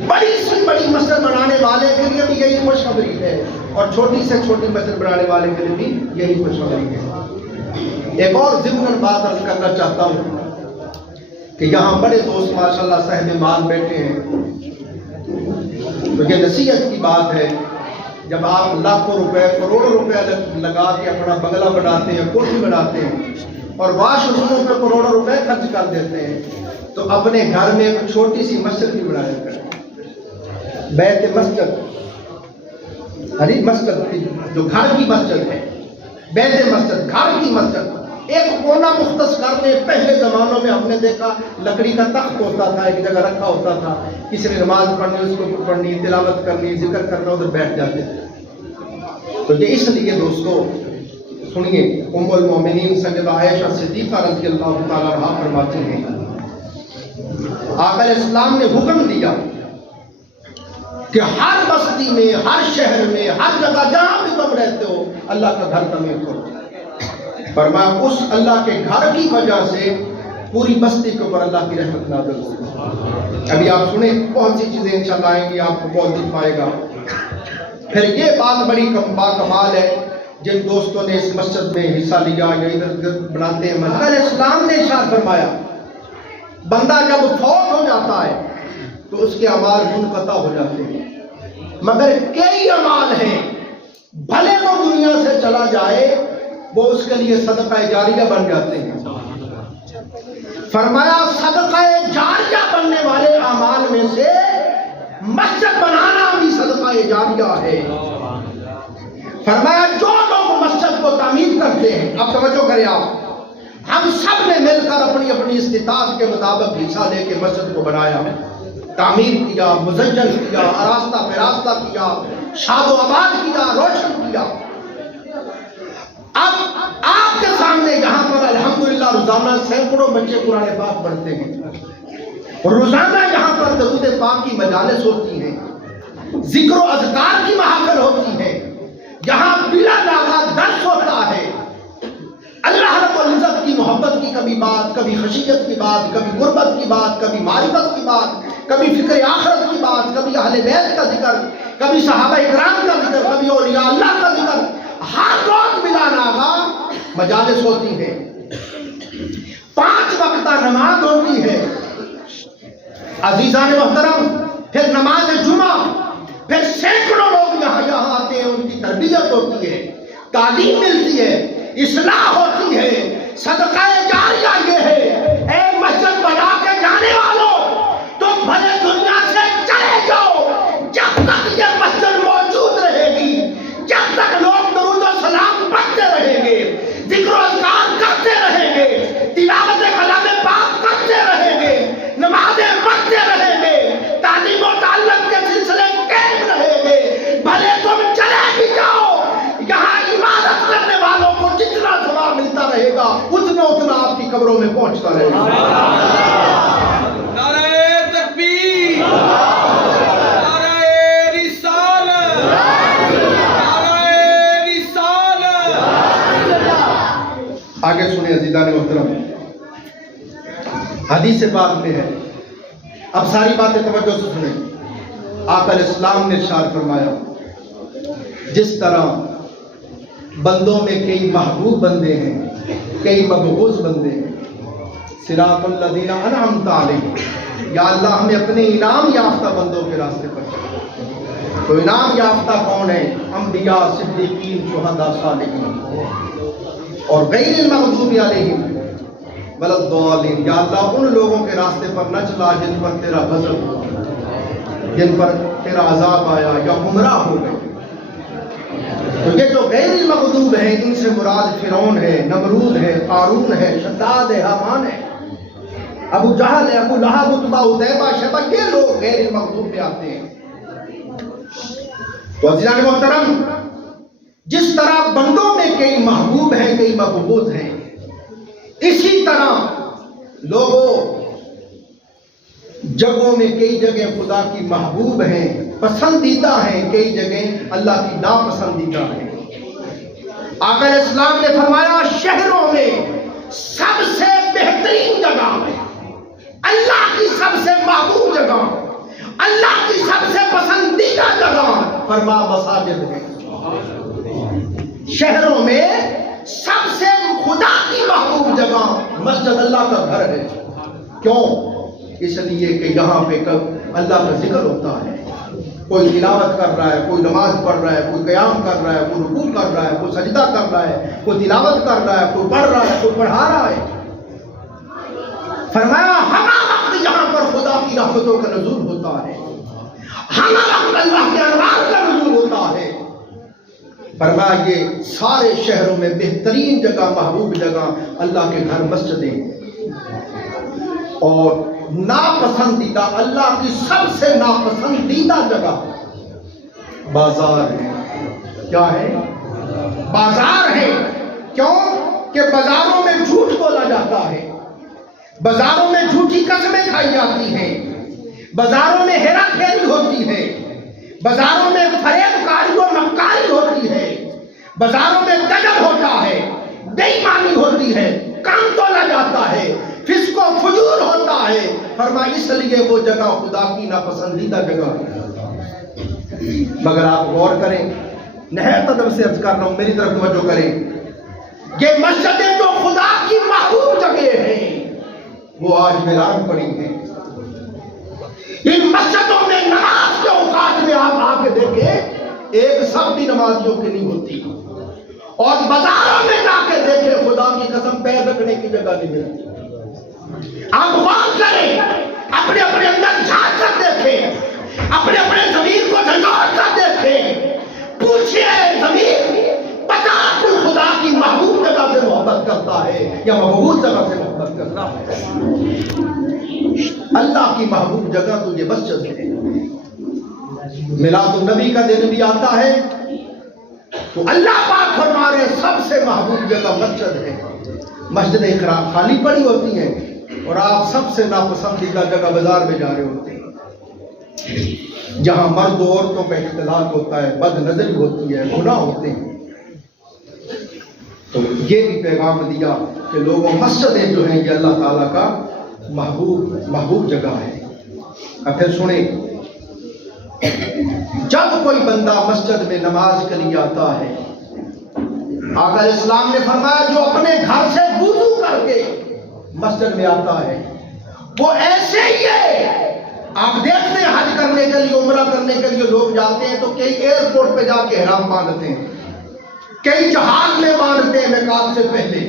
بڑی سے بڑی مسجد بنانے والے کے لیے بھی یہی خوشخبری ہے، اور چھوٹی سے چھوٹی مسجد بنانے والے کے لیے بھی یہی خوشخبری ہے۔ ایک اور ضمن بات عرض کرنا چاہتا ہوں کہ یہاں بڑے دوست ماشاءاللہ صاحب مال بیٹھے ہیں، تو یہ نصیحت کی بات ہے، جب آپ لاکھوں روپے کروڑوں روپے لگا کے اپنا بنگلہ بناتے ہیں، کوٹھی بناتے ہیں، اور واش روموں پہ کروڑوں روپے خرچ کر دیتے ہیں، تو اپنے گھر میں ایک چھوٹی سی مسجد بھی بنایا کریں، بیت مسجد، مسجد جو گھر کی مسجد ہے، بیت مسجد گھر کی مسجد، ایک کونا مختص کر لیں. پہلے زمانوں میں ہم نے دیکھا لکڑی کا تخت ہوتا تھا, ایک جگہ رکھا ہوتا تھا, کسی نے نماز پڑھنی اس کو پڑھنی, تلاوت کرنی, ذکر کرنا, ادھر بیٹھ جاتے تھے. تو یہ اس لیے دوستو سنیے, ام المومنین سیدہ عائشہ صدیقہ رضی اللہ تعالیٰ عنہا فرماتی ہیں آقا علیہ السلام نے حکم دیا کہ ہر بستی میں, ہر شہر میں, ہر جگہ جہاں بھی تم رہتے ہو اللہ کا گھر تعمیر کرو. فرمایا اس اللہ کے گھر کی وجہ سے پوری بستی کے اوپر اللہ کی رحمت نازل ہوئی. ابھی آپ سنیں, بہت سی چیزیں انشاءاللہ آئیں گی, آپ کو بہت دل پائے گا. پھر یہ بات بڑی باکمال ہے, جن دوستوں نے اس مسجد میں حصہ لیا یا ادھر بناتے ہیں. آقا علیہ السلام نے ارشاد فرمایا بندہ جب فوت ہو جاتا ہے تو اس کے اعمال منقطع ہو جاتے ہیں, مگر کئی اعمال ہیں بھلے وہ دنیا سے چلا جائے وہ اس کے لیے صدقہ جاریہ بن جاتے ہیں. فرمایا صدقہ جاریہ بننے والے اعمال میں سے مسجد بنانا بھی صدقہ جاریہ ہے. فرمایا جو لوگ مسجد کو تعمیر کرتے ہیں, اب توجہ کریں آپ, ہم سب نے مل کر اپنی اپنی استطاعت کے مطابق حصہ لے کے مسجد کو بنایا, تعمیر کیا, مزین کیا, آراستہ پراستہ کیا, شاد و آباد کیا, روشن کیا. اب آپ کے سامنے یہاں پر الحمدللہ روزانہ سینکڑوں بچے قرآن پاک پڑھتے ہیں, روزانہ یہاں پر درود پاک کی مجالس ہوتی ہیں, ذکر و اذکار کی محافل ہوتی ہیں, یہاں بلا لاغا درس ہوتا ہے. اللہ رب العزت کی محبت کی کبھی بات, کبھی خشیت کی بات, کبھی غربت کی بات, کبھی معرفت کی بات, کبھی فکر آخرت کی بات, کبھی اہل بیت کا ذکر, کبھی صحابہ اکرام کا ذکر, کبھی اولیاء اللہ کا ذکر. ہر روز بلا ناغا مجالس ہوتی ہے, 5 وقتہ نماز ہوتی ہے. عزیزان محترم, پھر نماز جمعہ, پھر سینکڑوں لوگ یہاں آتے ہیں, ان کی تربیت ہوتی ہے, تعلیم ملتی ہے, اصلاح ہوتی ہے. صدقہ جاریہ یہ ہے, ایک مسجد بنا کے جانے والوں تم بھلے دنیا سے چلے جاؤ, جب تک یہ مسجد موجود رہے گی, جب تک لوگ درود و سلام پڑھتے رہیں گے, ذکر و اذکار کرتے رہیں گے, تلاوت کلام پاک کرتے رہیں گے, نمازیں پڑھتے رہیں گے, تعلیم و تعلق کے سلسلے قائم رہیں گے, بھلے تم چلے بھی جاؤ, یہاں عبادت کرنے والوں کو جتنا ثواب ملتا رہے گا اتنا آپ کی قبروں میں پہنچتا رہے گا. نعرہ تکبیر, نعرہ رسالت, نعرہ رسالت. آگے سنیں عزیزان محترم, حدیث پاک میں ہے, اب ساری باتیں توجہ سے سنیں. آقا علیہ السلام نے ارشاد فرمایا جس طرح بندوں میں کئی محبوب بندے ہیں, کئی مبغوض بندے ہیں, صراط الذین انعمت علیہم, یا اللہ ہمیں اپنے انعام یافتہ بندوں کے راستے پر چلا. تو انعام یافتہ کون ہے؟ انبیاء, صدیقین, شہداء, صالحین. اور غیر المغضوب علیہم ولا الضالین, یا اللہ ان لوگوں کے راستے پر نہ چلا جن پر تیرا غضب ہوا, جن پر تیرا عذاب آیا یا گمراہ ہو گئے. تو یہ جو غیر المغضوب ہیں ان سے مراد فرعون ہے, نمرود ہے, قارون ہے, شداد ہے, حامان ہے, ابو جہل ہے, ابو لہب, عتبہ, عتیبہ, شیبہ, یہ لوگ غیر المغضوب میں آتے ہیں. تو عزیزان محترم, جس طرح بندوں میں کئی محبوب ہیں, کئی مبغوض ہیں, اسی طرح لوگوں جگہوں میں کئی جگہ خدا کی محبوب ہیں, پسندیدہ ہیں, کئی جگہ اللہ کی ناپسندیدہ ہیں. آقا علیہ السلام نے فرمایا شہروں میں سب سے بہترین جگہ, اللہ کی سب سے محبوب جگہ, اللہ کی سب سے پسندیدہ جگہ فرما مساجد ہے. شہروں میں سب سے خدا کی محبوب جگہ مسجد اللہ کا گھر ہے. کیوں؟ اس لیے کہ یہاں پہ اللہ کا ذکر ہوتا ہے, کوئی تلاوت کر رہا ہے, کوئی نماز پڑھ رہا ہے, کوئی قیام کر رہا ہے, کوئی رکوع کر رہا ہے, کوئی سجدہ کر رہا ہے, کوئی تلاوت کر رہا ہے, کوئی پڑھ رہا ہے, کوئی پڑھا رہا ہے. فرمایا ہر وقت یہاں پر خدا کی رحمتوں کا نزول ہوتا ہے, ہر وقت اللہ کے انوار کا نزول ہوتا ہے. فرمایا یہ سارے شہروں میں بہترین جگہ، محبوب جگہ اللہ کے گھر مسجدیں، اور ناپسندیدہ، اللہ کی سب سے ناپسندیدہ جگہ بازار ہے۔ کیا ہے؟ بازار ہے۔ کیوں کہ بازاروں میں جھوٹ بولا جاتا ہے، بازاروں میں جھوٹی قسمیں کھائی جاتی ہیں، بازاروں میں ہیرا پھیری ہوتی ہے، بازاروں میں فریب کاری و مکاری ہوتی ہے، بازاروں میں غضب ہوتا ہے، بے ایمانی ہوتی ہے، کام تولا جاتا ہے، فسق و فجور ہوتا ہے۔ فرمایا اس لیے وہ جگہ خدا کی ناپسندیدہ جگہ ہے۔ مگر آپ غور کریں، نہایت ادب سے عرض کر رہا ہوں، میری طرف توجہ کریں، یہ مسجدیں جو خدا کی محبوب جگہ ہیں وہ آج ویران پڑی ہیں۔ ان مسجدوں میں نماز کے اوقات میں آپ آ کے دیکھیں، ایک سب بھی نمازیوں کی نہیں ہوتی، اور بازاروں میں جا کے دیکھیں، خدا کی قسم پیر رکھنے کی جگہ نہیں ملتی۔ آپ غور کریں، اپنے اپنے اندر جھانک کر دیکھیں، اپنے اپنے ضمیر کو جھنجھوڑ کر دیکھیں، پوچھئے ضمیر پتا تو خدا کی محبوب جگہ سے محبت کرتا ہے یا محبوب جگہ سے محبت کرتا ہے؟ اللہ کی محبوب جگہ تو یہ مسجد ہے۔ میلاد النبی کا دن بھی آتا ہے تو اللہ پاک فرما رہے ہیں سب سے محبوب جگہ مسجد ہے۔ مسجدیں خالی پڑی ہوتی ہیں اور آپ سب سے ناپسندیدہ جگہ بازار میں جا رہے ہوتے ہیں، جہاں مرد و عورتوں کا اختلاط ہوتا ہے، بد نظری ہوتی ہے، گناہ ہوتے ہیں۔ تو یہ بھی پیغام دیا کہ لوگوں مسجدیں جو ہیں یہ اللہ تعالیٰ کا محبوب جگہ ہے۔ اب پھر سنیں، جب کوئی بندہ مسجد میں نماز کے لیے آتا ہے، آقا علیہ السلام نے فرمایا جو اپنے گھر سے وضو کر کے مسجد میں آتا ہے وہ ایسے ہی ہے۔ آپ دیکھتے ہیں حج کرنے کے لیے، عمرہ کرنے کے لیے لوگ جاتے ہیں تو کئی ایئرپورٹ پہ جا کے احرام باندھتے ہیں، کئی جہاز میں باندھتے ہیں میقات سے پہلے،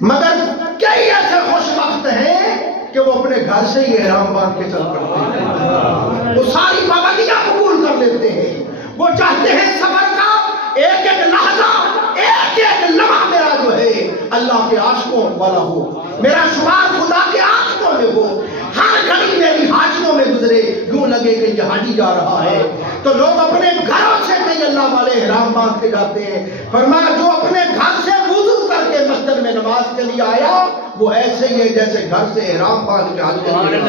مگر کئی ایسے خوش بخت ہیں کہ وہ اپنے گھر سے ہی احرام باندھ کے چل پڑتے ہیں، وہ ساری پابندیاں قبول کر لیتے ہیں، وہ چاہتے ہیں سفر کا ایک ایک لحظہ، ایک ایک لمحہ میرا جو ہے اللہ کے عاشقوں والا ہو، میرا شمار خدا کے عاشقوں میں ہو، ہر گھڑی میری حاجیوں میں گزرے، یوں لگے کہ یہ حاجی جا رہا ہے۔ تو لوگ اپنے گھروں سے کئی اللہ والے احرام باندھ کے جاتے ہیں۔ فرمایا جو اپنے گھر سے وضو کر کے مسجد میں نماز کے لیے آیا وہ ایسے ہی ہے جیسے گھر سے احرام باندھ کے حج کے لیے۔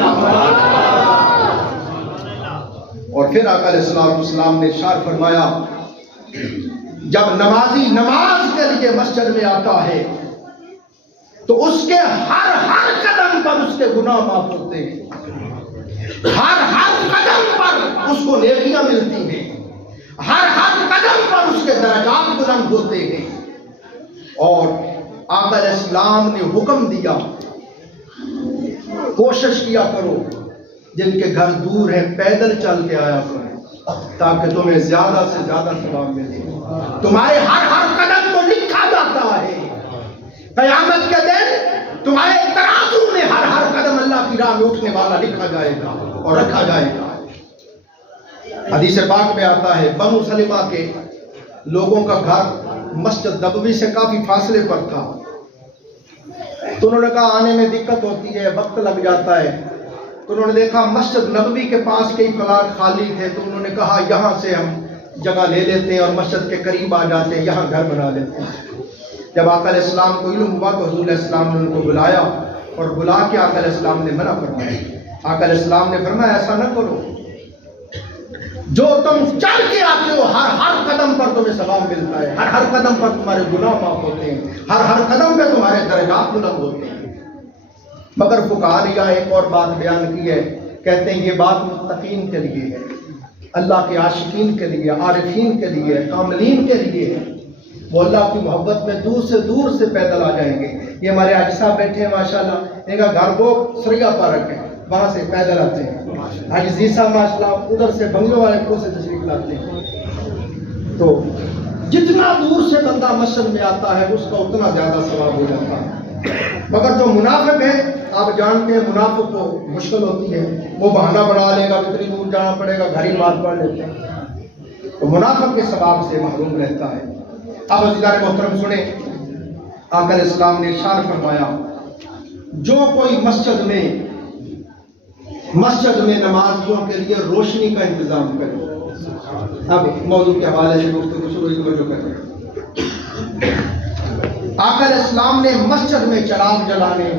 اور پھر آقا علیہ السلام نے ارشاد فرمایا جب نمازی نماز کے لیے مسجد میں آتا ہے تو اس کے ہر قدم پر اس کے گناہ معاف ہوتے ہیں، ہر قدم پر اس کو نیکیاں ملتی ہیں، ہر قدم پر اس کے درجات بلند ہوتے ہیں۔ اور آقا علیہ السلام نے حکم دیا کوشش کیا کرو جن کے گھر دور ہیں پیدل چل کے آیا کرو تاکہ تمہیں زیادہ سے زیادہ ثواب ملے۔ تمہارے ہر قدم کو لکھا جاتا ہے، قیامت کے دن تمہارے ترازو میں ہر قدم اللہ کی راہ میں اٹھنے والا لکھا جائے گا اور رکھا جائے گا۔ حدیث پاک میں آتا ہے بنو سلمہ کے لوگوں کا گھر مسجد نبوی سے کافی فاصلے پر تھا، تو انہوں نے کہا آنے میں دقت ہوتی ہے، وقت لگ جاتا ہے، تو انہوں نے دیکھا مسجد نبوی کے پاس کئی پلاٹ خالی تھے، تو انہوں نے کہا یہاں سے ہم جگہ لے لیتے ہیں اور مسجد کے قریب آ جاتے ہیں، یہاں گھر بنا لیتے ہیں۔ جب آقا علیہ السلام کو علم ہوا تو حضور علیہ السلام نے ان کو بلایا اور بلا کے آقا علیہ السلام نے منع فرمایا۔ آقا علیہ السلام نے فرمایا ایسا نہ کرو، جو تم چل کے آتے ہو ہر قدم پر تمہیں ثواب ملتا ہے، ہر قدم پر تمہارے گناہ معاف ہوتے ہیں، ہر قدم پہ تمہارے درجات بلند ہوتے ہیں۔ مگر فقہاء نے ایک اور بات بیان کی ہے، کہتے ہیں یہ بات متقین کے لیے ہے، اللہ کے عاشقین کے لیے، عارفین کے لیے، کاملین کے لیے ہے، وہ اللہ کی محبت میں دور سے پیدل آ جائیں گے۔ یہ ہمارے حاجی صاحب بیٹھے ہیں ماشاءاللہ، ان کا گھر کو سریا پر رکھے، وہاں سے پیدل آتے ہیں۔ حاجی زی صاحب ماشاءاللہ ادھر سے بنگلوں والے کو سے تشریف لاتے ہیں۔ تو جتنا دور سے بندہ مسجد میں آتا ہے اس کا اتنا زیادہ ثواب ہو جاتا ہے۔ مگر جو منافق ہے، آپ جانتے ہیں منافق کو مشکل ہوتی ہے، وہ بہانہ بنا لے گا، اتنی دور جانا پڑے گا، گھر ہی مار پڑ لیتے ہیں۔ تو منافق کے ثواب سے محروم رہتا ہے۔ اب عزیزان محترم سنیں، آقا علیہ السلام نے ارشاد فرمایا جو کوئی مسجد میں نمازیوں کے لیے روشنی کا انتظام کرے۔ اب موضوع کے حوالے سے گفتگو شروع توجہ کریں۔ آقا علیہ السلام نے مسجد میں چراغ جلانے،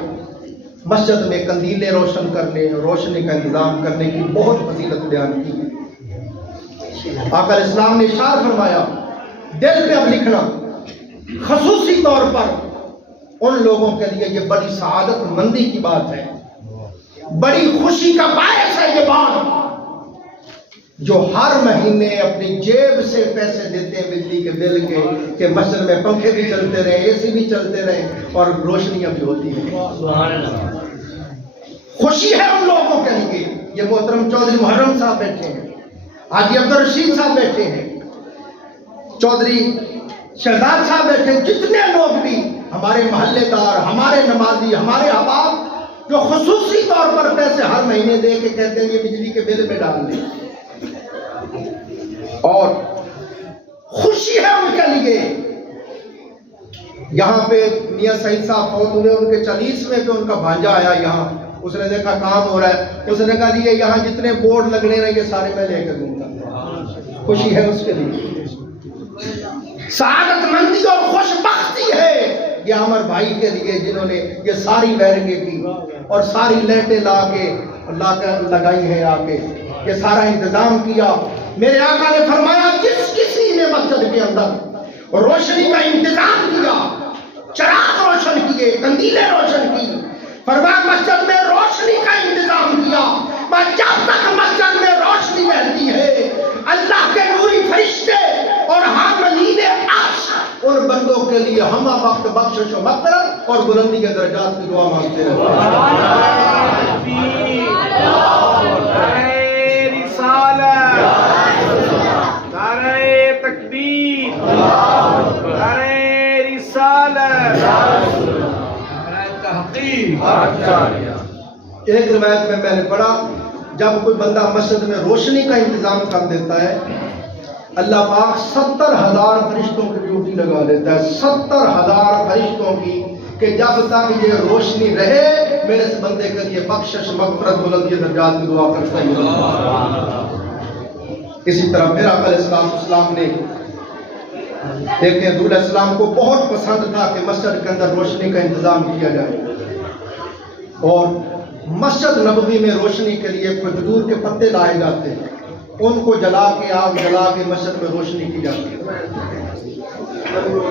مسجد میں قندیلیں روشن کرنے، روشنی کا انتظام کرنے کی بہت فضیلت بیان کی ہے۔ آقا علیہ السلام نے ارشاد فرمایا دل پہ اب لکھنا، خصوصی طور پر ان لوگوں کے لیے یہ بڑی سعادت مندی کی بات ہے، بڑی خوشی کا باعث ہے یہ بات، جو ہر مہینے اپنی جیب سے پیسے دیتے ہیں بجلی کے بل کے، کہ مسجد میں پنکھے بھی چلتے رہے، اے سی بھی چلتے رہے اور روشنیاں بھی ہوتی ہیں۔ خوشی ہے ان لوگوں کے لیے۔ یہ محترم چودھری محرم صاحب بیٹھے ہیں، حاجی عبدالرشید صاحب بیٹھے ہیں، چودھری شہزاد صاحب بیٹھے ہیں، جتنے لوگ بھی ہمارے محلے دار، ہمارے نمازی، ہمارے احباب جو خصوصی طور پر پیسے ہر مہینے دے کے کہتے ہیں یہ بجلی کے بل میں ڈال دیں، اور خوشی ہے ان کے لیے۔ یہاں پہ میاں سعید صاحب فوت ہوئے، ان کے 40ویں پہ ان کا بھانجا آیا یہاں، اس نے دیکھا کام ہو رہا ہے، اس نے کہا یہ یہاں جتنے بورڈ لگنے رہے یہ سارے میں لے کے دوں گا۔ خوشی ہے اس کے لیے، سعادت مندی اور خوش بختی ہے یہ عمر بھائی کے لیے، جنہوں نے یہ ساری وائرنگیں کی اور ساری لائٹیں لا کے لگائی ہیں، آ کے یہ سارا انتظام کیا۔ میرے آقا نے فرمایا جس کسی نے مسجد کے اندر روشنی کا انتظام کیا، چراغ روشن کیے، قندیلیں روشن کی، فرمایا مسجد میں روشنی کا انتظام کیا، جب تک مسجد میں روشنی رہتی ہے اللہ کے نوری فرشتے اور حاملین عرش ان بندوں کے لیے ہمہ وقت بخشش و مغفرت اور بلندی کے درجات کی دعا مانگتے رہتے ایک روایت میں نے پڑھا جب کوئی بندہ مسجد میں روشنی کا انتظام کر دیتا ہے اللہ پاک 70,000 فرشتوں کی ڈیوٹی لگا دیتا ہے، 70,000 فرشتوں کی، کہ جب تک یہ روشنی رہے میرے اس بندے کے لیے بخشش مغفرت بلندی درجات کی دعا کرتا ہے۔ اسی طرح پھر آقا علیہ السلام نے دیکھیں حضور علیہ السلام کو بہت پسند تھا کہ مسجد کے اندر روشنی کا انتظام کیا جائے، اور مسجد نبوی میں روشنی کے لیے کھجور کے پتے لائے جاتے ہیں، ان کو جلا کے آگ جلا کے مسجد میں روشنی کی جاتی ہے۔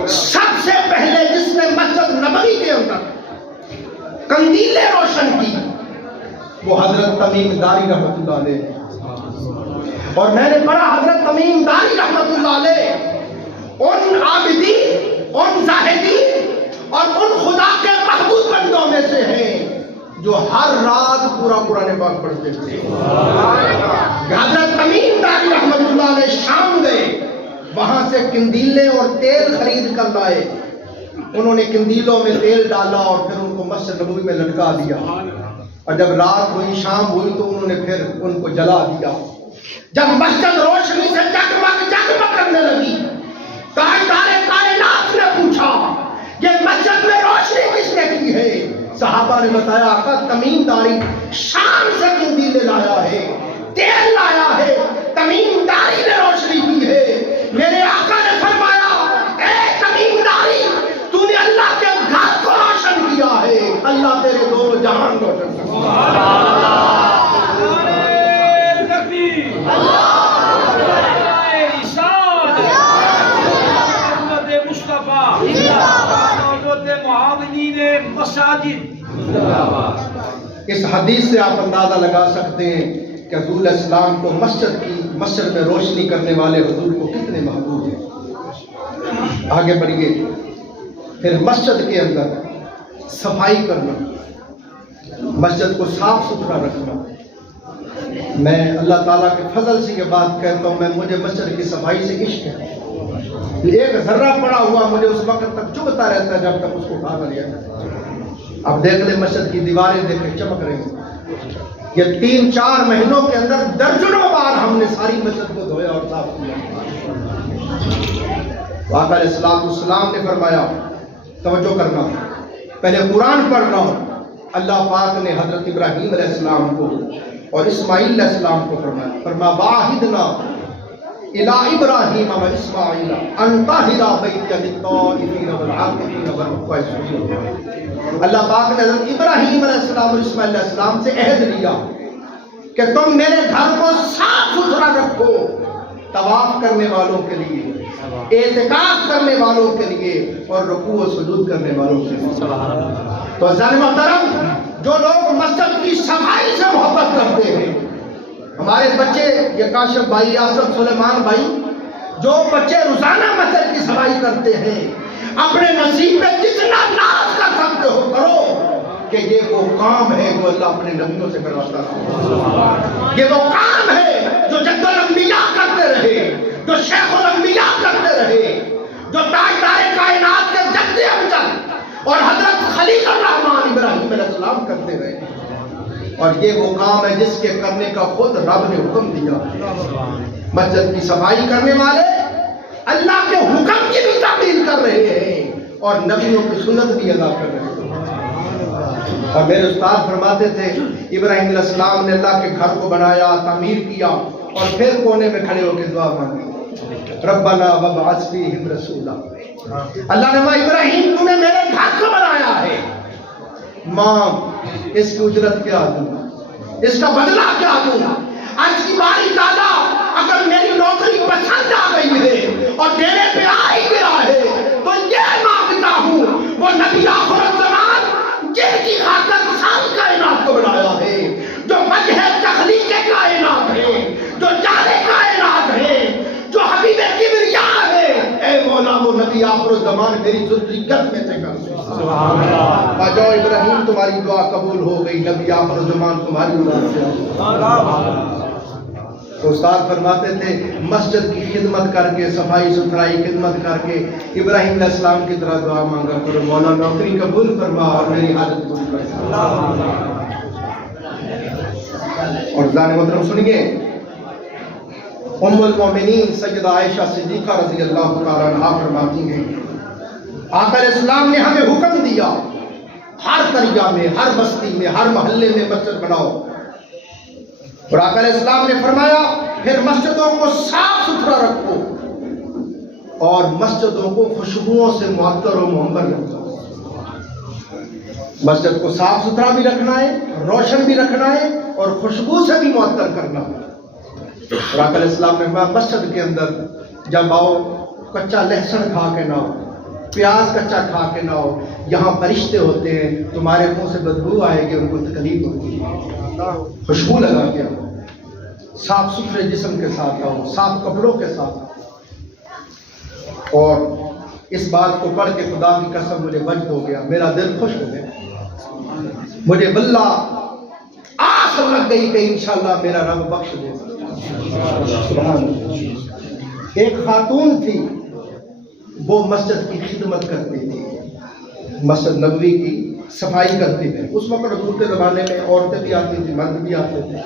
سب سے پہلے جس نے مسجد نبوی کے اندر قندیلیں روشن کی وہ حضرت تمیم داری رحمۃ اللہ علیہ، اور میں نے پڑھا حضرت تمیم داری رحمۃ اللہ علیہ ان عابدین، ان زاہدین اور ان خدا کے محبوب بندوں میں سے ہیں جو ہر رات پورا قرآن پاک پڑھتے تھے۔ حضرت تمیم داری رحمۃ اللہ علیہ شام گئے، وہاں سے قندیلیں اور تیل خرید کر لائے، انہوں نے قندیلوں میں تیل ڈالا اور پھر ان کو مسجد نبوی میں لٹکا دیا، اور جب رات ہوئی شام ہوئی تو انہوں نے پھر ان کو جلا دیا۔ جب مسجد روشنی سے جگمگ جگمگ کرنے لگی، تاجدار کائنات نے پوچھا یہ مسجد میں روشنی کس نے کی ہے؟ صحابہ نے بتایا آقا تمیم داری شام سے قندیلیں لایا ہے، تیل لایا ہے، تمیم داری نے روشنی کی ہے۔ میرے آقا نے فرمایا اے تمیم داری تو نے اللہ کے گھر کو روشن کیا ہے، اللہ تیرے دونوں جہان روشن کیا۔ اس حدیث سے آپ اندازہ لگا سکتے ہیں کہ حضور علیہ السلام کو مسجد میں روشنی کرنے والے حضور کو کتنے محبوب ہیں۔ آگے بڑھیے، پھر مسجد کے اندر صفائی کرنا، مسجد کو صاف ستھرا رکھنا۔ میں اللہ تعالیٰ کے فضل سے یہ بات کہتا ہوں، مجھے مسجد کی صفائی سے عشق ہے، ایک ذرہ پڑا ہوا مجھے اس وقت تک چبھتا رہتا ہے جب تک اس کو اٹھا کر لیا۔ اب دیکھ لیں مسجد کی دیواریں دیکھیں چمک رہی ہیں، یہ 3-4 مہینوں کے اندر درجنوں بار ہم نے ساری مسجد کو دھویا اور صاف کیا۔ تو آقا علیہ السلام نے فرمایا توجہ کرنا، پہلے قرآن پڑھنا۔ اللہ پاک نے حضرت ابراہیم علیہ السلام کو اور اسماعیل علیہ السلام کو فرمایا واحدنا الی ابراہیم و اسماعیل ان طہر بیتی للطائفین والعاکفین والرکع السجود۔ اللہ پاک نے حضرت ابراہیم علیہ السلام اور اسماعیل علیہ السلام سے عہد لیا کہ تم میرے گھر کو صاف ستھرا رکھو، طواف کرنے والوں کے لیے، اعتکاف کرنے والوں کے لیے اور رکوع و سجود کرنے والوں کے لیے۔ تو عزیزان محترم، جو لوگ مسجد کی صفائی سے محبت کرتے ہیں، ہمارے بچے، یہ کاشف بھائی، یاسر سلیمان بھائی، جو بچے روزانہ مسجد کی صفائی کرتے ہیں، اپنے نصیب میں جتنا ناز کر سکتے ہو کرو، کہ یہ وہ کام ہے جو اللہ اپنے نبیوں سے کرواتا ہے۔ یہ وہ کام ہے جو جد الانبیاء کرتے رہے، جو شیخ الانبیاء کرتے رہے، جو تاجدار کائنات کے جد امجد اور حضرت خلیل الرحمن ابراہیم علیہ السلام کرتے رہے، اور یہ وہ کام ہے جس کے کرنے کا خود رب نے حکم دیا۔ مسجد کی صفائی کرنے والے اللہ کے حکم کی بھی تعمیل کر رہے ہیں اور نبیوں کی سنت بھی ادا کر رہے ہیں۔ اور میرے استاد فرماتے تھے ابراہیم علیہ السلام نے اللہ کے گھر کو بنایا، تعمیر کیا، اور پھر کونے میں کھڑے ہو کے دعا مانگی، ربنا وابعث فیہم رسولا۔ اللہ نے کہا ابراہیم تم نے میرے گھر کو بنایا ہے، ماں اس کی اجرت کیا دوں، اس کا بدلہ کیا دوں؟ آج کی باری تعالیٰ اگر میری نوکری پسند آ گئی ہے اور دینے پہ آ ہی گیا ہے تو یہ مانگتا ہوں وہ نبی آخر الزمان جن کی خاطر سال کائنات کو بنایا ہے، جو وجہ تخلیق کائنات ہے، جو جان کائنات ہے، جو حبیب کبریا ہے، اے مولا وہ نبی آخر الزمان میری ذریت میں سے کر دے۔ سبحان اللہ۔ جاؤ ابراہیم تمہاری دعا قبول ہو گئی، نبی آخر الزمان تمہاری اولاد سے۔ تو استاد فرماتے تھے مسجد کی خدمت کر کے، صفائی ستھرائی خدمت کر کے ابراہیم علیہ السلام کی طرح دعا مانگا کرو، مولا نوکری قبول فرما اور میری حالت پوری کر۔ اور ذان محترم سنیے، ام المومنین سیدہ عائشہ صدیقہ رضی اللہ تعالیٰ عنہا فرماتی ہیں آقا علیہ السلام نے ہمیں حکم دیا ہر قریہ میں، ہر بستی میں، ہر محلے میں مسجد بناؤ، اور آقا علیہ السلام نے فرمایا پھر مسجدوں کو صاف ستھرا رکھو اور مسجدوں کو خوشبوؤں سے معطر و معمر رکھو۔ مسجد کو صاف ستھرا بھی رکھنا ہے، روشن بھی رکھنا ہے اور خوشبو سے بھی معطر کرنا ہے۔ اور آقا علیہ السلام نے فرمایا مسجد کے اندر جب آؤ کچا لہسن کھا کے نہ آؤ، پیاز کچا کھا کے نہ آؤ، یہاں فرشتے ہوتے ہیں، تمہارے منہ سے بدبو آئے گی، ان کو تکلیف ہوگی، خوشبو لگا کے آؤ، صاف ستھرے جسم کے ساتھ آؤ، صاف کپڑوں کے ساتھ آؤ۔ اور اس بات کو پڑھ کے خدا کی قسم مجھے وجد ہو گیا، میرا دل خوش ہو گیا، مجھے واللہ آس لگ گئی کہ انشاءاللہ میرا رب بخش دے۔ سبحان اللہ۔ ایک خاتون تھی، وہ مسجد کی خدمت کرتی تھی، مسجد نبوی کی صفائی کرتی تھی۔ اس وقت حضور کے زمانے میں عورتیں بھی آتی تھی، مرد بھی آتے تھے،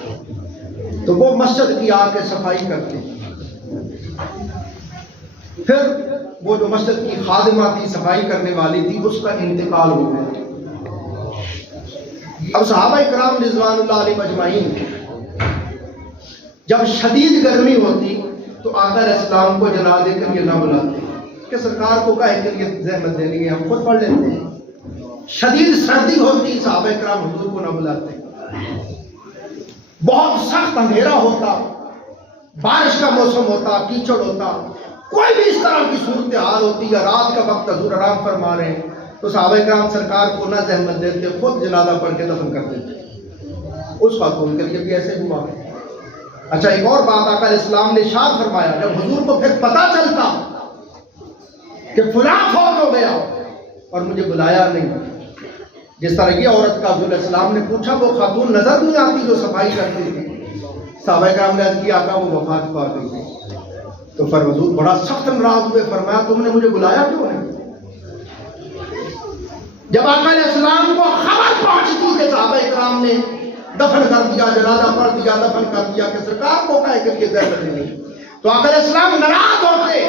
تو وہ مسجد کی آ کے صفائی کرتی تھی۔ پھر وہ جو مسجد کی خادمہ تھی، صفائی کرنے والی تھی، اس کا انتقال ہو گیا۔ اب صحابہ کرام رضوان اللہ علیہ اجمعین جب شدید گرمی ہوتی تو آقا علیہ السلام کو جنازے کے لیے نہ بلاتے کہ سرکار کو کہے کہ یہ زحمت دینی ہے، ہم خود پڑھ لیتے ہیں۔ شدید سردی ہوتی، صحابہ کرام حضور کو نہ بلاتے۔ بہت سخت اندھیرا ہوتا، بارش کا موسم ہوتا، کیچڑ ہوتا، کوئی بھی اس طرح کی صورتحال ہوتی، یا رات کا وقت حضور آرام فرما رہے ہیں، تو صحابہ کرام سرکار کو نہ زحمت دیتے، خود جنازہ پڑھ کے دفن کر دیتے۔ اس خاتون کے لیے بھی ایسے ہوا۔ اچھا ایک اور بات آقا علیہ السلام نے ارشاد فرمایا، جب حضور کو پھر پتہ چلتا کہ فلاں فوت ہو گیا اور مجھے بلایا نہیں، جس طرح یہ عورت کا حضور علیہ السلام نے پوچھا وہ خاتون نظر نہیں آتی جو صفائی کرتی تھی، صحابہ کرام نے عرض کیا آقا وہ وفات پا گئی تھی۔ تو پھر حضور بڑا سخت ناراض ہوئے، فرمایا تم نے مجھے بلایا کیوں نہیں؟ جب آقا علیہ السلام کو خبر پہنچتی کہ صحابہ کرام نے دفن کر دیا، جنازہ پڑھ دیا، دفن کر دیا، کہ سرکار کو کہے کہ یہ زحمت نہیں، تو آقا علیہ السلام ناراض ہوتے،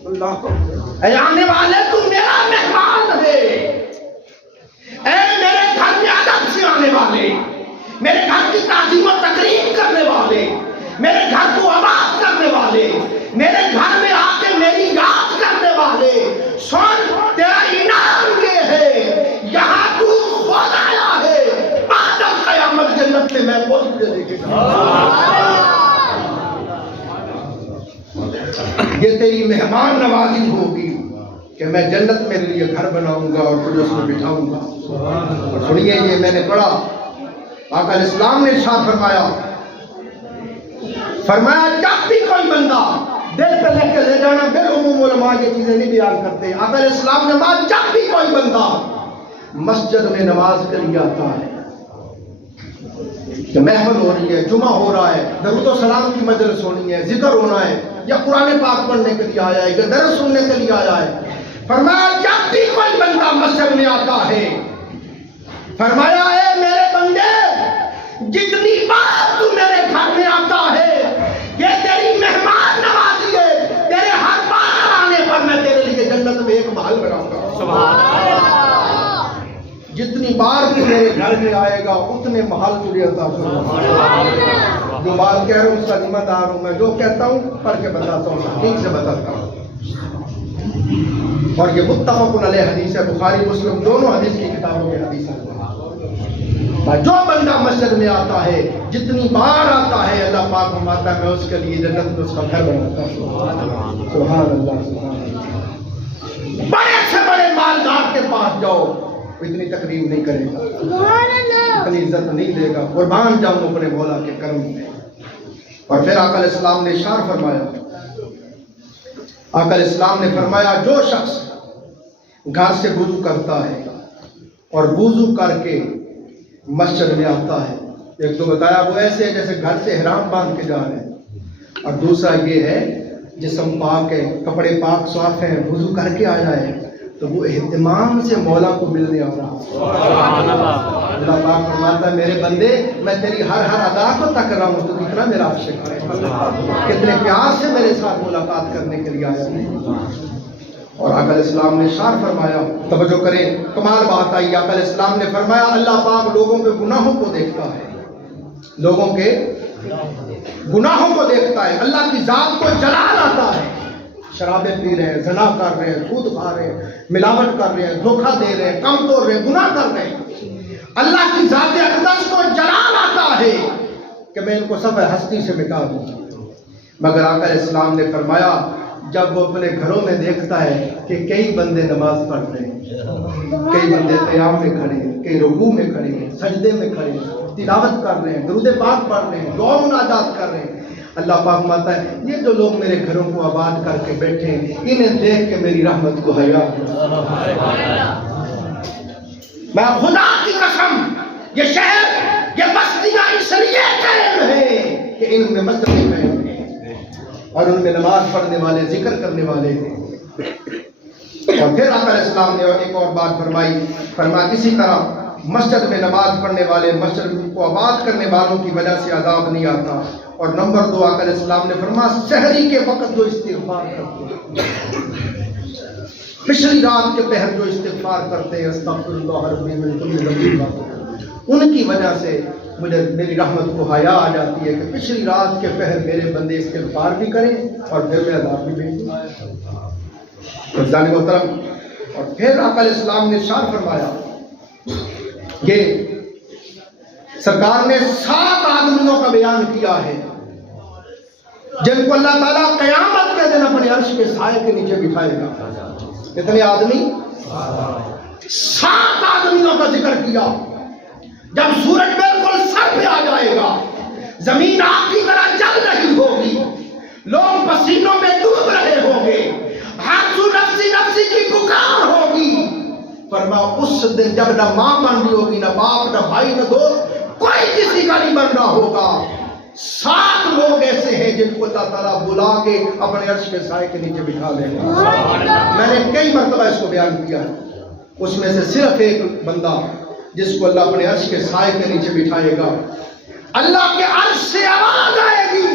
اے آنے والے تم میرا مہمان ہے، اے میرے گھر میں ادب سے آنے والے، میرے گھر کی تعظیم و تکریم کرنے والے، میرے گھر کو آباد کرنے والے، میرے گھر میں آ کے میری یاد کرنے والے، سن تیرا انعام یہ ہے، یہاں تو خود آیا ہے، بعد از قیامت جنت میں خود تجھے دیکھے یہ تیری مہمان نوازی ہوگی کہ میں جنت میرے لیے گھر بناؤں گا اور تجھے اس میں بٹھاؤں گا۔ اور سنیے یہ میں نے پڑھا، آقا علیہ السلام نے ارشاد فرمایا جب بھی کوئی بندہ دل پہ لے کے لے جانا، بالعموم علماء یہ چیزیں نہیں بیان کرتے، آقا علیہ السلام نے فرمایا جب بھی کوئی بندہ مسجد میں نماز کے لیے آتا ہے، کہ محفل ہو رہی ہے، جمعہ ہو رہا ہے، درود و سلام کی مجلس ہونی ہے، ذکر ہونا ہے، یا قرآن پاک پڑھنے کے لیے آیا ہے، یا درس سننے کے لیے آیا ہے، فرمایا جب بھی کوئی بندہ مسجد میں آتا ہے، فرمایا اے میرے بندے جتنی بار تو میرے گھر میں آتا ہے یہ تیری مہمان نوازی ہے، تیرے ہر بار آنے پر میں تیرے لیے جنت میں ایک محل بناؤں گا۔ سبحان اللہ، جتنی بار بھی میرے گھر میں آئے گا اتنے محل تجھے عطا کروں گا۔ جو بات کہہ رہا ہوں اس کا ذمہ دار ہوں میں، جو کہتا ہوں پڑھ کے بتاتا ہوں، ٹھیک سے بتاتا ہوں۔ اور یہ متفق علیہ حدیث ہے، بخاری مسلم دونوں حدیث کی کتابوں میں حدیث ہے۔ جو بندہ مسجد میں آتا ہے جتنی بار آتا ہے اللہ پاک فرماتا ہے میں اس کے لیے جنت میں اس کا گھر بناتا ہوں۔ سبحان اللہ، سبحان اللہ۔ بڑے سے بڑے مالدار کے پاس جاؤ وہ اتنی تقریب نہیں کرے گا، اتنی عزت نہیں دے گا، قربان جاؤں اپنے مولا کے کرم میں۔ اور پھر آقا علیہ السلام نے ارشاد فرمایا، آقا علیہ السلام نے فرمایا جو شخص گھر سے وضو کرتا ہے اور وضو کر کے مسجد میں آتا ہے، ایک تو بتایا وہ ایسے ہے جیسے گھر سے احرام باندھ کے جا رہے ہیں، اور دوسرا یہ ہے جسم پاک ہے، کپڑے پاک صاف ہیں، وضو کر کے آیا ہے تو وہ اہتمام سے مولا کو ملنے آ رہا۔ اللہ پاک فرماتا ہے میرے بندے میں تیری ہر ادا کو تک رہا ہوں، تو کتنا میرا عاشق ہے، کتنے پیار سے میرے ساتھ ملاقات کرنے کے لیے آیا ہے۔ اور آقا علیہ السلام نے ارشاد فرمایا، توجہ کریں کمال بات آئی، آقا علیہ السلام نے فرمایا اللہ پاک لوگوں کے گناہوں کو دیکھتا ہے، لوگوں کے گناہوں کو دیکھتا ہے، اللہ کی ذات کو جلال آتا ہے، شرابیں پی رہے ہیں، زنا کر رہے ہیں، سود کھا رہے ہیں، ملاوٹ کر رہے ہیں، دھوکہ دے رہے ہیں، کم توڑ رہے ہیں، گناہ کر رہے ہیں، اللہ کی ذات اقدس کو جلال آتا ہے کہ میں ان کو سب ہستی سے مٹا دوں۔ مگر آقا علیہ السلام نے فرمایا جب وہ اپنے گھروں میں دیکھتا ہے کہ کئی بندے نماز پڑھ رہے ہیں، کئی بندے قیام میں کھڑے ہیں، کئی رکوع میں کھڑے ہیں، سجدے میں کھڑے ہیں، تلاوت کر رہے ہیں، درود پاک پڑھ رہے ہیں، دعا مناجات کر رہے ہیں، اللہ پاک فرماتا ہے یہ جو لوگ میرے گھروں کو آباد کر کے بیٹھے ہیں انہیں دیکھ کے میری رحمت کو حیا میں خدا کی قسم یہ شہر یہ بستیاں اس لیے قائم ہیں کہ ان میں مسجد قائم ہیں اور ان میں نماز پڑھنے والے ذکر کرنے والے ہیں۔ اور پھر آقا علیہ السلام نے ایک اور بات فرمایا اسی طرح مسجد میں نماز پڑھنے والے مسجد کو آباد کرنے والوں کی وجہ سے عذاب نہیں آتا۔ اور نمبر 2 آقا علیہ السلام نے فرمایا سحری کے وقت جو استغفار کرتے ہیں، پچھلی رات کے پہر جو استغفار کرتے ہیں استغفر اللہ ربی من کل ذنب، ان کی وجہ سے مجھے میری رحمت کو حیا آ جاتی ہے کہ پچھلی رات کے پہر میرے بندے استغفار بھی کریں اور پھر میں عذاب بھی بھیجوں۔ عزیزان محترم، اور پھر آقا علیہ السلام نے ارشاد فرمایا یہ سرکار نے 7 آدمیوں کا بیان کیا ہے جن کو اللہ تعالیٰ قیامت کے دن اپنے عرش کے سائے کے نیچے بٹھائے گا۔ کتنے آدمی؟ 7 آدمیوں کا ذکر کیا۔ جب سورج بالکل سر پہ آ جائے گا، زمین آگ کی طرح جل رہی ہوگی، لوگ پسینوں میں ڈوب رہے ہوں گے، ہر سو نفسی نفسی کی پکار ہوگی، فرمایا اس دن جب نہ ماں بن رہی ہوگی، نہ باپ، نہ بھائی، نہ دوست، کوئی کسی کا نہیں بن رہا ہوگا۔ 7 لوگ ایسے ہیں جن کو اللہ تعالیٰ بلا کے اپنے عرش کے سائے کے نیچے بٹھا لے گا۔ میں نے کئی مرتبہ اس کو بیان کیا ہے، اس میں سے صرف ایک بندہ جس کو اللہ اپنے عرش کے سائے کے نیچے بٹھائے گا، اللہ کے عرش سے آواز آئے گی،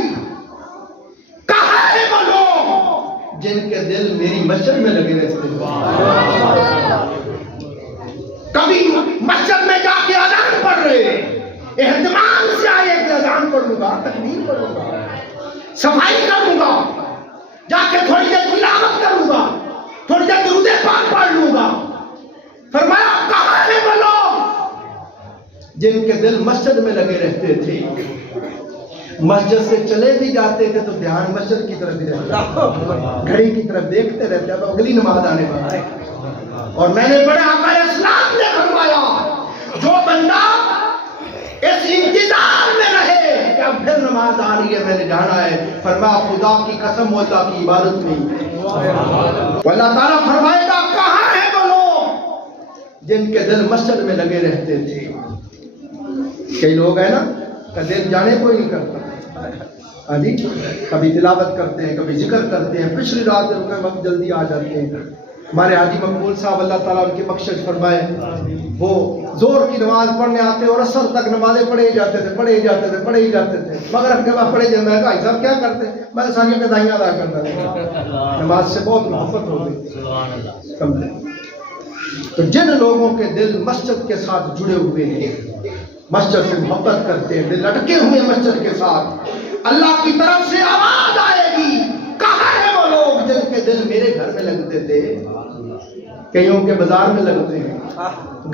کہاں ہے وہ لوگ جن کے دل میری مسجد میں لگے رہتے ہیں. کبھی مسجد میں جا کے اذان پڑھ رہے ہیں، اہتمام سے آئے کہ اذان پڑھوں گا، تکبیر پڑھوں گا، صفائی کروں گا، جا کے تھوڑی دیر تلاوت کروں گا، تھوڑی دیر درود پاک پڑھ لوں گا. فرمایا کہاں ہیں وہ لوگ جن کے دل مسجد میں لگے رہتے تھے؟ مسجد سے چلے بھی جاتے تھے تو دھیان مسجد کی طرف ہی رہتا، گھڑی کی طرف دیکھتے رہتے، اب اگلی نماز آنے والا ہے. اور میں نے بڑے آقا اسلام نے فرمایا جو بندہ اس انتظار میں رہے کہ اب پھر نماز آ رہی ہے، میں نے جانا ہے، فرمایا خدا کی قسم وہ اللہ کی عبادت نہیں. اللہ تعالیٰ فرمائے گا کہاں ہیں وہ لوگ جن کے دل مسجد میں لگے رہتے تھے؟ کئی لوگ ہیں نا کہ دل جانے کو ہی نہیں کرتا، ہاں جی، کبھی تلاوت کرتے ہیں، کبھی ذکر کرتے ہیں، پچھلی رات میں وقت جلدی آ جاتے ہیں. ہمارے حاجی مقبول صاحب اللہ تعالیٰ ان کی بخشش فرمائے، وہ زور کی نماز پڑھنے آتے اور اثر تک نمازیں پڑھے ہی جاتے تھے، مغرب کے بعد پڑھے جاتے. بھائی صاحب کیا کرتے؟ میں ساری قضائیاں ادا کرتا تھا، نماز سے بہت محبت ہو گئی. سمجھے؟ تو جن لوگوں کے دل مسجد کے ساتھ جڑے ہوئے ہیں، مسجد سے محبت کرتے ہیں، دل لٹکے ہوئے مسجد کے ساتھ، اللہ کی طرف سے آواز آئے گی کہاں ہیں وہ لوگ جن کے دل میرے گھر میں لگتے تھے؟ کئیوں کے بازار میں لگتے ہیں،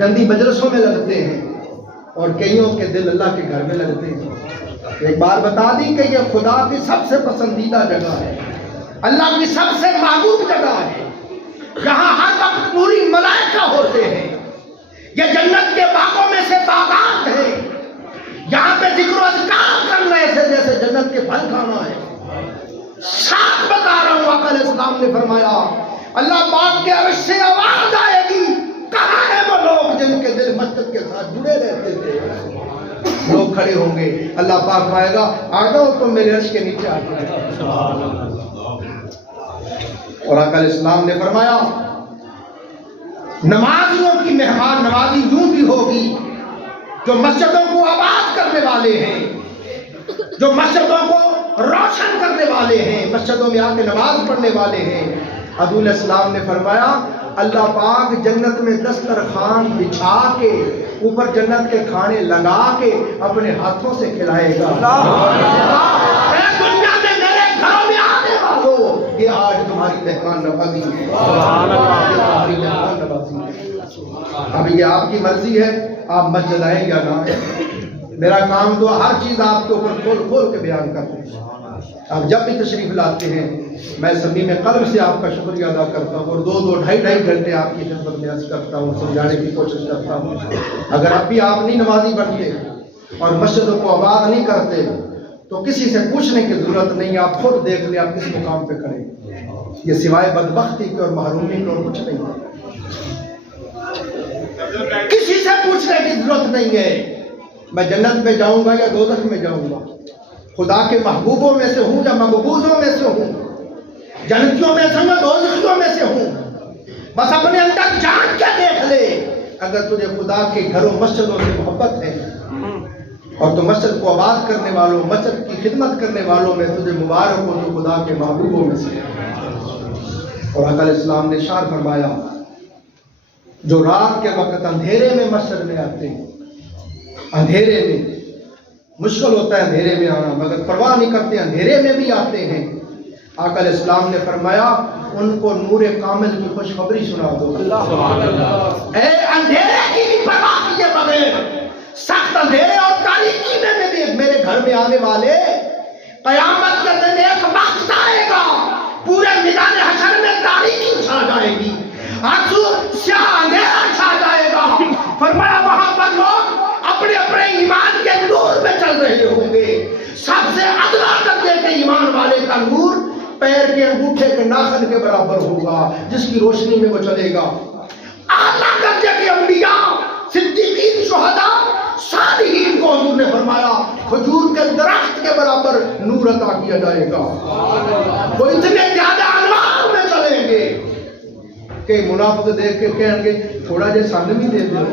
گندی مجلسوں میں لگتے ہیں، اور کئیوں کے دل اللہ کے گھر میں لگتے ہیں. ایک بار بتا دی کہ یہ خدا کی سب سے پسندیدہ جگہ ہے، اللہ کی سب سے محبوب جگہ ہے، جہاں ہر وقت پوری ملائکہ ہوتے ہیں. یہ جنت کے باغوں میں سے باغات ہیں، یہاں پہ ذکر و اذکار کرنا ایسے جیسے جنت کے پھل کھانا ہے. ساتھ بتا رہا ہوں، آقا علیہ السلام نے فرمایا اللہ پاک کے عرش سے آواز آئے گی کہاں ہیں وہ لوگ جن کے دل مسجد کے ساتھ جڑے رہتے تھے؟ لوگ کھڑے ہوں گے، اللہ پاک کہے گا آ جاؤ تم میرے عرش کے نیچے آ جاؤ. اور آقا علیہ السلام نے فرمایا نمازیوں کی مہمان نوازی یوں بھی ہوگی جو مسجدوں کو آباد کرنے والے ہیں، جو مسجدوں کو روشن کرنے والے ہیں، مسجدوں میں آ کے نماز پڑھنے والے ہیں. حضور علیہ السلام نے فرمایا اللہ پاک جنت میں دسترخوان بچھا کے اوپر جنت کے کھانے لگا کے اپنے ہاتھوں سے کھلائے گا. اے دنیا میں میرے گھروں میں آنے والوں، یہ آج تمہاری مہمان نوازی ہے. تمہاری مہمان نوازی ہے. اب یہ آپ کی مرضی ہے آپ مسجد آئیں یا نہ آئیں. میرا کام تو ہر چیز آپ کے اوپر کھول کھول کے بیان کرتے ہیں. آپ جب بھی تشریف لاتے ہیں میں صمیم قلب سے آپ کا شکریہ ادا کرتا ہوں، اور دو ڈھائی گھنٹے آپ کی خدمت میں عرض کرتا ہوں، سمجھانے کی کوشش کرتا ہوں. اگر اب بھی آپ نہیں نمازی بنتے اور مسجدوں کو آباد نہیں کرتے تو کسی سے پوچھنے کی ضرورت نہیں، آپ خود دیکھ لیں آپ کس مقام پہ کھڑے ہیں. یہ سوائے بدبختی کے اور محرومی کے اور کچھ نہیں ہے. کسی سے پوچھنے کی ضرورت نہیں ہے میں جنت میں جاؤں گا یا دوزخ میں جاؤں گا، خدا کے محبوبوں میں سے ہوں یا مقبوضوں میں سے ہوں، جنتیوں میں سے ہوں یا دوزخیوں میں سے ہوں. بس اپنے اندر جان کے دیکھ لے. اگر تجھے خدا کے گھروں مسجدوں سے محبت ہے اور تو مسجد کو آباد کرنے والوں، مسجد کی خدمت کرنے والوں میں تجھے مبارک ہو تو خدا کے محبوبوں میں سے. اور آقا علیہ السلام نے ارشاد فرمایا جو رات کے وقت اندھیرے میں مسجد میں آتے ہیں، اندھیرے میں مشکل ہوتا ہے اندھیرے میں آنا مگر پرواہ نہیں کرتے، اندھیرے میں بھی آتے ہیں، آقا علیہ السلام نے فرمایا ان کو نور کامل کی خوشخبری سنا دو. اے اندھیرے کی بھی پرواہ کیے بغیر سخت اندھیرے اور تاریکی میں بھی میرے گھر میں آنے والے، قیامت کے دن ایک وقت آئے گا پورے میدان حشر میں تاریکی چھا جائے گی، آنسو سیاہ اندھیرا چھا جائے گا. فرمایا وہاں پر لوگ اپنے اپنے ایمان کے نور میں چل رہے ہوں گے. سب سے ادنا درجے کے ایمان والے کا نور پیر کے انگوٹھے کے ناخن کے برابر ہوگا جس کی روشنی میں وہ چلے گا. اعلیٰ درجے کے انبیاء، صدیقین، شہداء، صالحین کو حضور نے فرمایا کھجور کے درخت کے برابر نور عطا کیا جائے گا. وہ اتنے زیادہ انوار میں چلیں گے کہ منافق دیکھ کے کہیں گے تھوڑا جے سامنے بھی دے دو.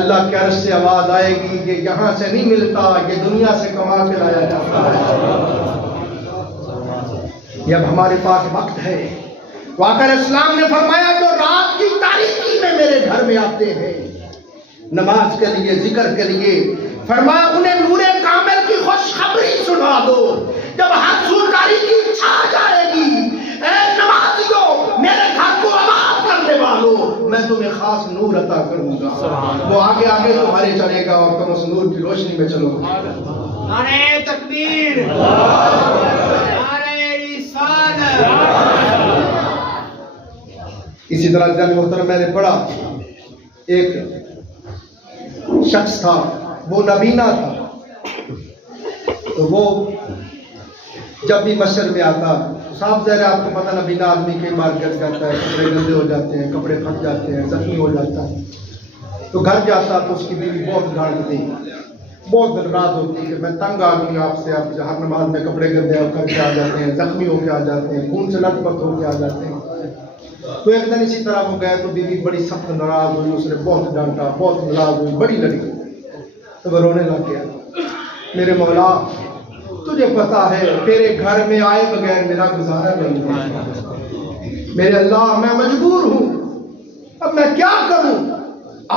اللہ کے عرش سے آواز آئے گی یہ یہاں سے نہیں ملتا، یہ دنیا سے کما کے لایا جاتا ہے. یہ اب ہمارے پاس وقت ہے. تو آقا علیہ السلام نے فرمایا جو رات کی تاریکی میں میرے گھر میں آتے ہیں نماز کے لیے, ذکر کے لیے, فرمایا انہیں نور کامل کی خوشخبری سنا دو. جب ہر سو تاریکی چھا جائے گی, اے نمازیوں میرے گھر کو آباد کرنے والوں, میں تمہیں خاص نور عطا کروں گا. وہ آگے آگے تمہارے چلے گا اور تم اس نور کی روشنی میں چلو گے. نعرہ تکبیر, نعرہ رسالت. اسی طرح جان محترم میں نے پڑھا ایک شخص تھا, وہ نبینا تھا. تو وہ جب بھی مسجد میں آتا, صاف ظاہر ہے آپ کو پتہ نبینا آدمی کئی بار گر جاتا ہے, کپڑے گندے ہو جاتے ہیں, کپڑے پھٹ جاتے ہیں, زخمی ہو جاتا ہے. تو گھر جاتا تو اس کی بیوی بہت ڈانٹتی, بہت ناراض ہوتی کہ میں تنگ آ گئی آپ سے, آپ ہر نماز میں کپڑے گندے ہو کر کے آ جاتے ہیں, زخمی ہو کے آ جاتے ہیں, خون سے لٹ پٹ ہو کے آ جاتے ہیں. تو ایک دن اسی طرح وہ گئے تو بیوی بڑی سخت ناراض ہوئی, اس نے بہت ڈانٹا, بہت ناراض ہوئی, بڑی لڑی. تو وہ رونے لگ گیا, میرے مولا تجھے پتا ہے تیرے گھر میں آئے بغیر میرا گزارا نہیں ہے, میرے اللہ میں مجبور ہوں, اب میں کیا کروں.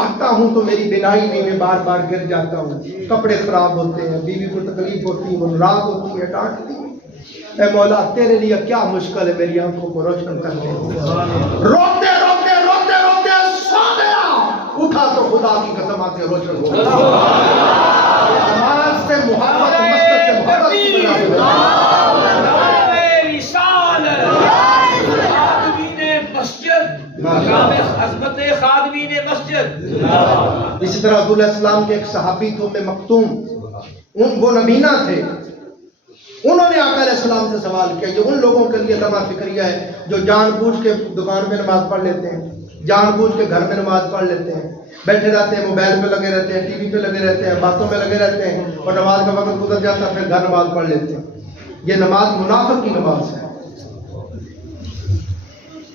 آتا ہوں تو میری بینائی میں بار بار گر جاتا ہوں, کپڑے خراب ہوتے ہیں, بیوی کو تکلیف ہوتی ہے, وہ ناراض ہوتی ہے, ڈانٹتی ہے. اے مولا تیرے لیے کیا مشکل ہے میری آنکھوں کو روشن کرنے. روتے روتے روتے روتے سو گیا, اٹھا تو خدا کی قسم آنکھیں روشن ہو گئی. نماز سے محبت, مسجد سے محبت کی بنا سے نعرہ رسالت, خادمین مسجد, عظمت خادمین مسجد. اسی طرح رسول اللہ علیہ السلام کے ایک صحابی تھے ام مکتوم, وہ نبینا تھے. انہوں نے آقا علیہ السلام سے سوال کیا. یہ ان لوگوں کے لیے لمحہ فکریہ ہے جو جان بوجھ کے دکان میں نماز پڑھ لیتے ہیں, جان بوجھ کے گھر میں نماز پڑھ لیتے ہیں, بیٹھے رہتے ہیں, موبائل پہ لگے رہتے ہیں, ٹی وی پہ لگے رہتے ہیں, باتوں میں لگے رہتے ہیں, اور نماز کا وقت گزر جاتا ہے, پھر گھر نماز پڑھ لیتے ہیں. یہ نماز منافق کی نماز ہے.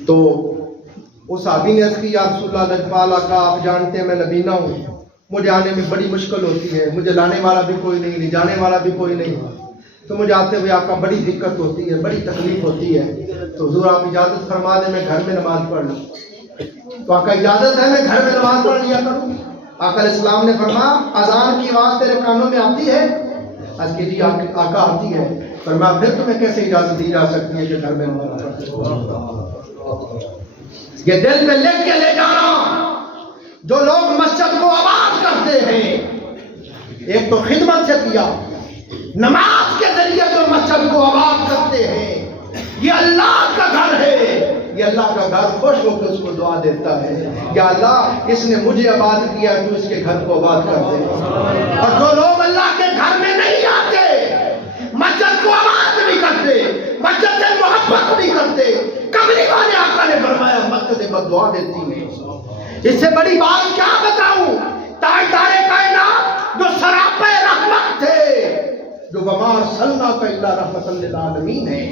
تو اس صحابی نے عرض کی یا رسول اللہ لجپال آقا آپ جانتے ہیں میں نبینا ہوں, مجھے آنے میں بڑی مشکل ہوتی ہے, مجھے لانے والا بھی کوئی نہیں, لے جانے والا بھی کوئی نہیں, تو مجھے آتے ہوئے آقا بڑی دقت ہوتی ہے, بڑی تکلیف ہوتی ہے. تو حضور آپ اجازت فرما دیں میں گھر میں نماز پڑھ لوں. تو آقا اجازت ہے میں گھر میں نماز پڑھ لیا کروں. آقا علیہ السلام نے فرمایا اذان کی آواز تیرے کانوں میں آتی ہے؟ عرض کی جی آقا آتی ہے. فرمایا پھر تمہیں کیسے اجازت دی جا سکتی ہے کہ گھر میں نماز پڑھ. یہ دل میں لکھ کے لے جانا, جو لوگ مسجد کو آباد کرتے ہیں, ایک تو خدمت سے کیا, نماز کے ذریعے جو مسجد کو آباد کرتے ہیں, یہ اللہ کا گھر ہے, یہ اللہ کا گھر خوش ہو کے اس کو دعا دیتا ہے یا اللہ اس نے مجھے آباد کیا تو اس کے گھر کو آباد کر دے. اور جو لوگ اللہ کے گھر میں نہیں آتے, مسجد کو آباد نہیں کرتے, مسجد سے محبت نہیں کرتے, کملی والے آقا نے فرمایا مسجد بد دعا دیتی ہے. اس سے بڑی بات کیا بتاؤں, تاجدار کائنات جو سراپے رحمت تھے, جو وما ارسلناک الا رحمۃ للعالمین ہے,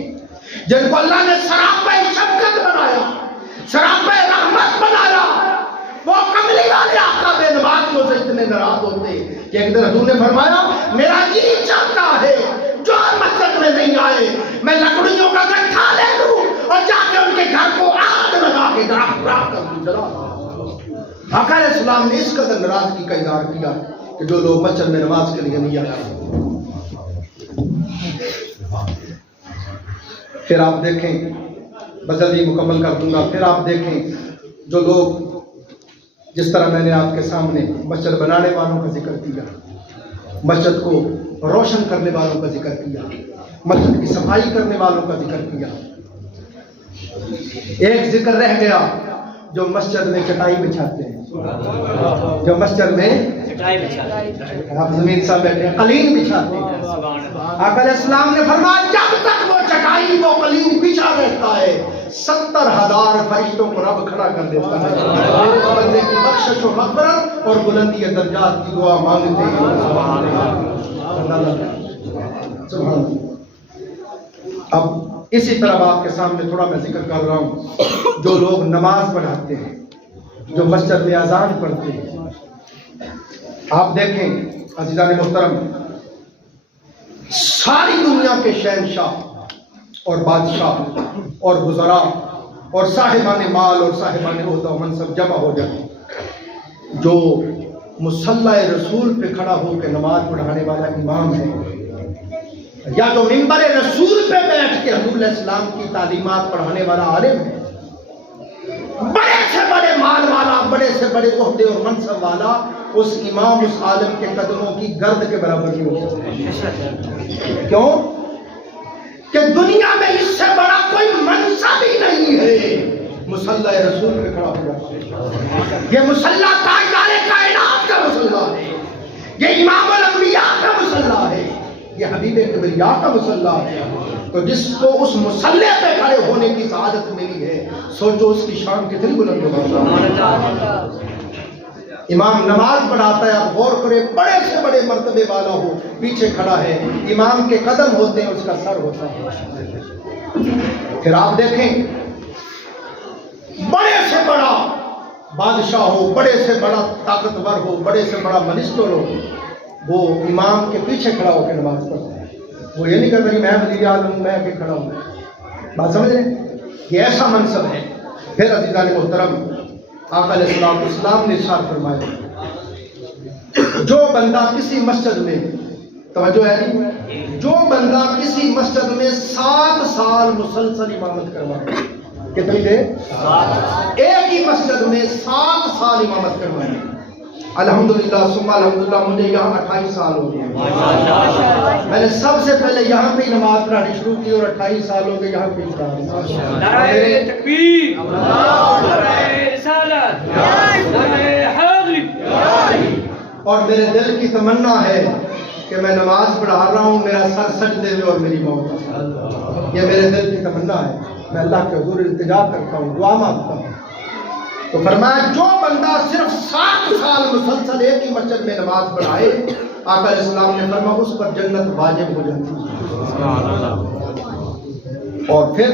جن کو اللہ نے سراپے شفقت بنایا, سراپے رحمت بنایا, وہ کملی والے آقا بے نمازیوں سے اتنے ناراض ہوتے کہ ایک دن حضور نے فرمایا میرا جی چاہتا ہے جو مسجد میں نہیں آئے میں لکڑیوں کا گٹھا لے لوں اور جا کے ان کے گھر کو آگ لگا کے راہ کر دوں, جلا. آقا علیہ السلام نے اس قدر ناراضگی کا اظہار کیا کہ جو لوگ مسجد میں نماز کے لیے نہیں آئے. پھر آپ دیکھیں, بس جلدی مکمل کر دوں گا, پھر آپ دیکھیں جو لوگ جس طرح میں نے آپ کے سامنے مسجد بنانے والوں کا ذکر کیا, مسجد کو روشن کرنے والوں کا ذکر کیا, مسجد کی صفائی کرنے والوں کا ذکر کیا, ایک ذکر رہ گیا جو مسجد میں چٹائی بچھاتے ہیں, جو مسجد میں آپ زمین صاحب بیٹھے ہیں قلین بچھاتے ہیں. آقا علیہ السلام نے فرمایا جب تک وہ چٹائی وہ قلین بچھا رہتا ہے 70,000 فرشتوں کو رب کھڑا کر دیتا ہے, اس بندے کی بخشش و مغفرت اور بلندی درجات کی دعا مانگتے ہیں. سبحان اللہ. اب اسی طرح آپ کے سامنے تھوڑا میں ذکر کر رہا ہوں, جو لوگ نماز پڑھاتے ہیں, جو مسجد میں اذان پڑھتے ہیں. آپ دیکھیں عزیزان محترم, ساری دنیا کے شہنشاہ اور بادشاہ اور وزراء اور صاحبان مال اور صاحبان عہدہ و منصب جمع ہو جائیں، جو مصلی رسول پہ کھڑا ہو کے نماز پڑھانے والا امام ہے، یا جو منبر رسول پہ بیٹھ کے حضور علیہ السلام کی تعلیمات پڑھانے والا عالم ہے، بڑے سے بڑے مال والا، بڑے سے بڑے عہدے اور منصب والا، اس امام اس عالم کے قدموں کی گرد کے برابر نہیں ہو سکتا۔ کیوں؟ کہ دنیا میں اس سے بڑا کوئی منصب ہی نہیں ہے مصلی رسول پہ کھڑا ہوا۔ یہ مصلی تاجدار کائنات کا مصلی ہے، یہ امام الانبیاء کا مصلی ہے، یہ حبیب کبریا کا مصلی ہے۔ تو جس کو اس مصلی پہ کھڑے ہونے کی سعادت ملی ہے، سوچو اس کی شان کتنی بلند ہوگی۔ امام نماز پڑھاتا ہے، آپ غور کریں، بڑے سے بڑے مرتبے والا ہو، پیچھے کھڑا ہے، امام کے قدم ہوتے ہیں، اس کا سر ہوتا ہے۔ پھر آپ دیکھیں، بڑے سے بڑا بادشاہ ہو، بڑے سے بڑا طاقتور ہو، بڑے سے بڑا منسٹر ہو، وہ امام کے پیچھے کھڑا ہو کے نماز پڑھتا ہے۔ وہ یہ نہیں کہتا کہ میں وزیر اعظم ہوں، میں آگے کھڑا ہوں۔ بات سمجھ رہے ہیں؟ یہ ایسا منصب ہے۔ پھر عزیزان محترم، آقا علیہ السلام نے ارشاد فرمایا، جو بندہ کسی مسجد میں، توجہ ہے نہیں، جو بندہ کسی مسجد میں 7 سال مسلسل امامت کروائے، کتنی دیر؟ ایک ہی مسجد میں 7 سال امامت کروائے، الحمدللہ ثم الحمدللہ، مجھے یہاں 28 سال ہو گئے۔ میں نے سب سے پہلے یہاں پہ نماز پڑھانی شروع کی اور 28 سال ہو گئے یہاں پہ پڑھا رہا ہوں۔ نعرہ تکبیر، نعرہ رسالت، نعرہ حیدر۔ اور میرے دل کی تمنا ہے کہ میں نماز پڑھا رہا ہوں، میرا سر سجدے میں اور میری موت، یہ میرے دل کی تمنا ہے۔ میں اللہ کے حضور التجا کرتا ہوں، دعا مانگتا ہوں۔ تو فرمایا جو بندہ صرف 7 سال مسلسل ایک ہی مسجد میں نماز پڑھائے، آقا علیہ السلام نے فرمایا اس پر جنت واجب ہو جاتی ہے۔ اور پھر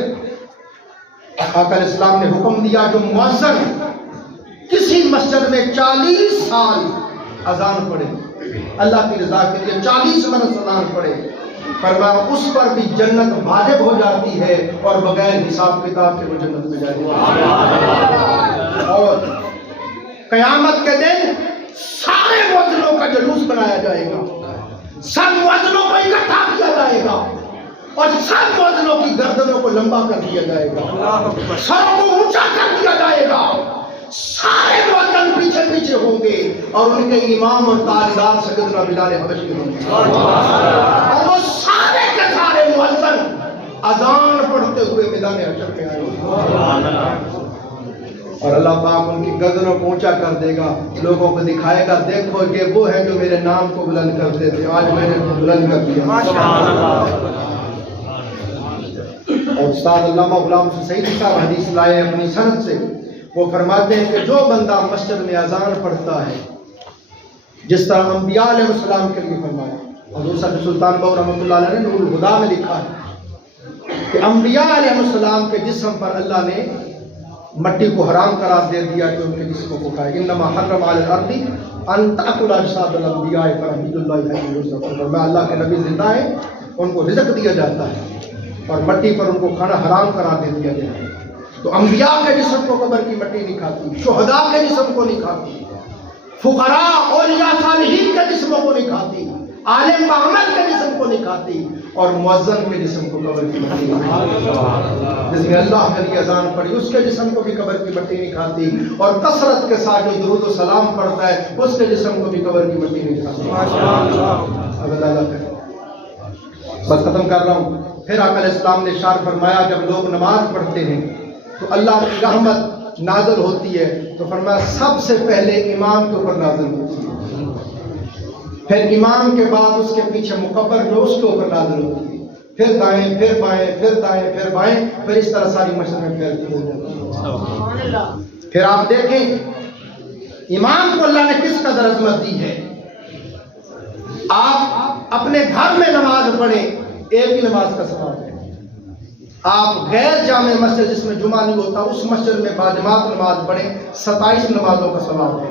آقا علیہ السلام نے حکم دیا، جو مؤذن کسی مسجد میں 40 سال اذان پڑھے، اللہ کی رضا کے لیے 40 برس اذان پڑھے، فرمایا اس پر بھی جنت واجب ہو جاتی ہے اور بغیر حساب کتاب کے وہ جنت میں جائے گا۔ اور قیامت کے دن سارے مؤذنوں کا جلوس بنایا جائے گا، سب مؤذنوں کو اکٹھا کیا جائے گا اور سب مؤذنوں کی گردنوں کو لمبا کر دیا جائے گا، سروں کو اونچا کر دیا جائے گا، سارے مؤذن پیچھے پیچھے ہوں گے اور ان کے امام اور تاجدار سیدنا بلال حبشی ہوں گے، اور وہ سارے کے سارے مؤذن اذان پڑھتے ہوئے میدان حشر میں آئے گے، اور اللہ پاک ان کی گردنوں کو اونچا کر دے گا، لوگوں کو دکھائے گا، دیکھو یہ وہ ہے جو میرے نام کو بلند کرتے تھے، آج میں نے بلند کر دیا۔ اور استاد علامہ غلام سعید صاحب حدیث لائے اپنی سند سے، وہ فرماتے ہیں کہ جو بندہ مسجد میں اذان پڑھتا ہے، جس طرح انبیاء علیہ السلام کے لیے فرمایا، حضور صاحب سلطان بہو رحمۃ اللہ علیہ نے نور الہدیٰ میں لکھا ہے کہ انبیاء علیہ السلام کے جسم پر اللہ نے مٹی کو حرام قرار دے دیا کہ ان کے جسموں کو کھائے، انما حرم علی الارض ان تاکل اجساد الانبیاء فرحمۃ اللہ علیہ، میں اللہ کے نبی زندہ ہیں، ان کو رزق دیا جاتا ہے اور مٹی پر ان کو کھانا حرام قرار دے دیا گیا ہے۔ تو انبیاء کے جسم کو قبر کی مٹی نہیں کھاتی، شہداء کے جسم کو نہیں کھاتی، فقراء اولیاء صالحین کے جسموں کو نہیں کھاتی، عالم عمل کے جسم کو نہیں کھاتی، اور مؤذن کے جسم کو قبر کی مٹی نہیں کھاتی۔ جس نے اللہ کے لیے اذان پڑھی اس کے جسم کو بھی قبر کی مٹی نہیں کھاتی، اور کثرت کے ساتھ جو درود و سلام پڑھتا ہے اس کے جسم کو بھی قبر کی مٹی نہیں کھاتی۔ اب اللہ کرے، بس ختم کر رہا ہوں۔ پھر آقا علیہ السلام نے ارشاد فرمایا، جب لوگ نماز پڑھتے ہیں تو اللہ کی رحمت نازل ہوتی ہے، تو فرمایا سب سے پہلے امام کے اوپر نازل ہوتی ہے، پھر امام کے بعد اس کے پیچھے مکبر جو اس کے اوپر نازل ہوتی ہے، پھر دائیں، پھر بائیں، پھر دائیں، پھر بائیں، پھر اس طرح ساری مسجد میں پھیلتی ہو جاتی ہے۔ پھر آپ دیکھیں امام کو اللہ نے کس قدر عظمت دی ہے۔ آپ اپنے گھر میں نماز پڑھیں، ایک ہی نماز کا ثواب ہے۔ آپ غیر جامع مسجد جس میں جمعہ نہیں ہوتا اس مسجد میں باجماعت نماز پڑھیں، 27 نمازوں کا ثواب ہے۔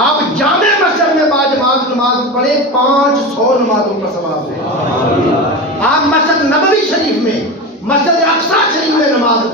آپ جامع مسجد میں باجماعت نماز پڑھیں، 500 نمازوں کا ثواب ہے۔ آپ مسجد نبوی شریف میں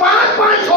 500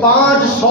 500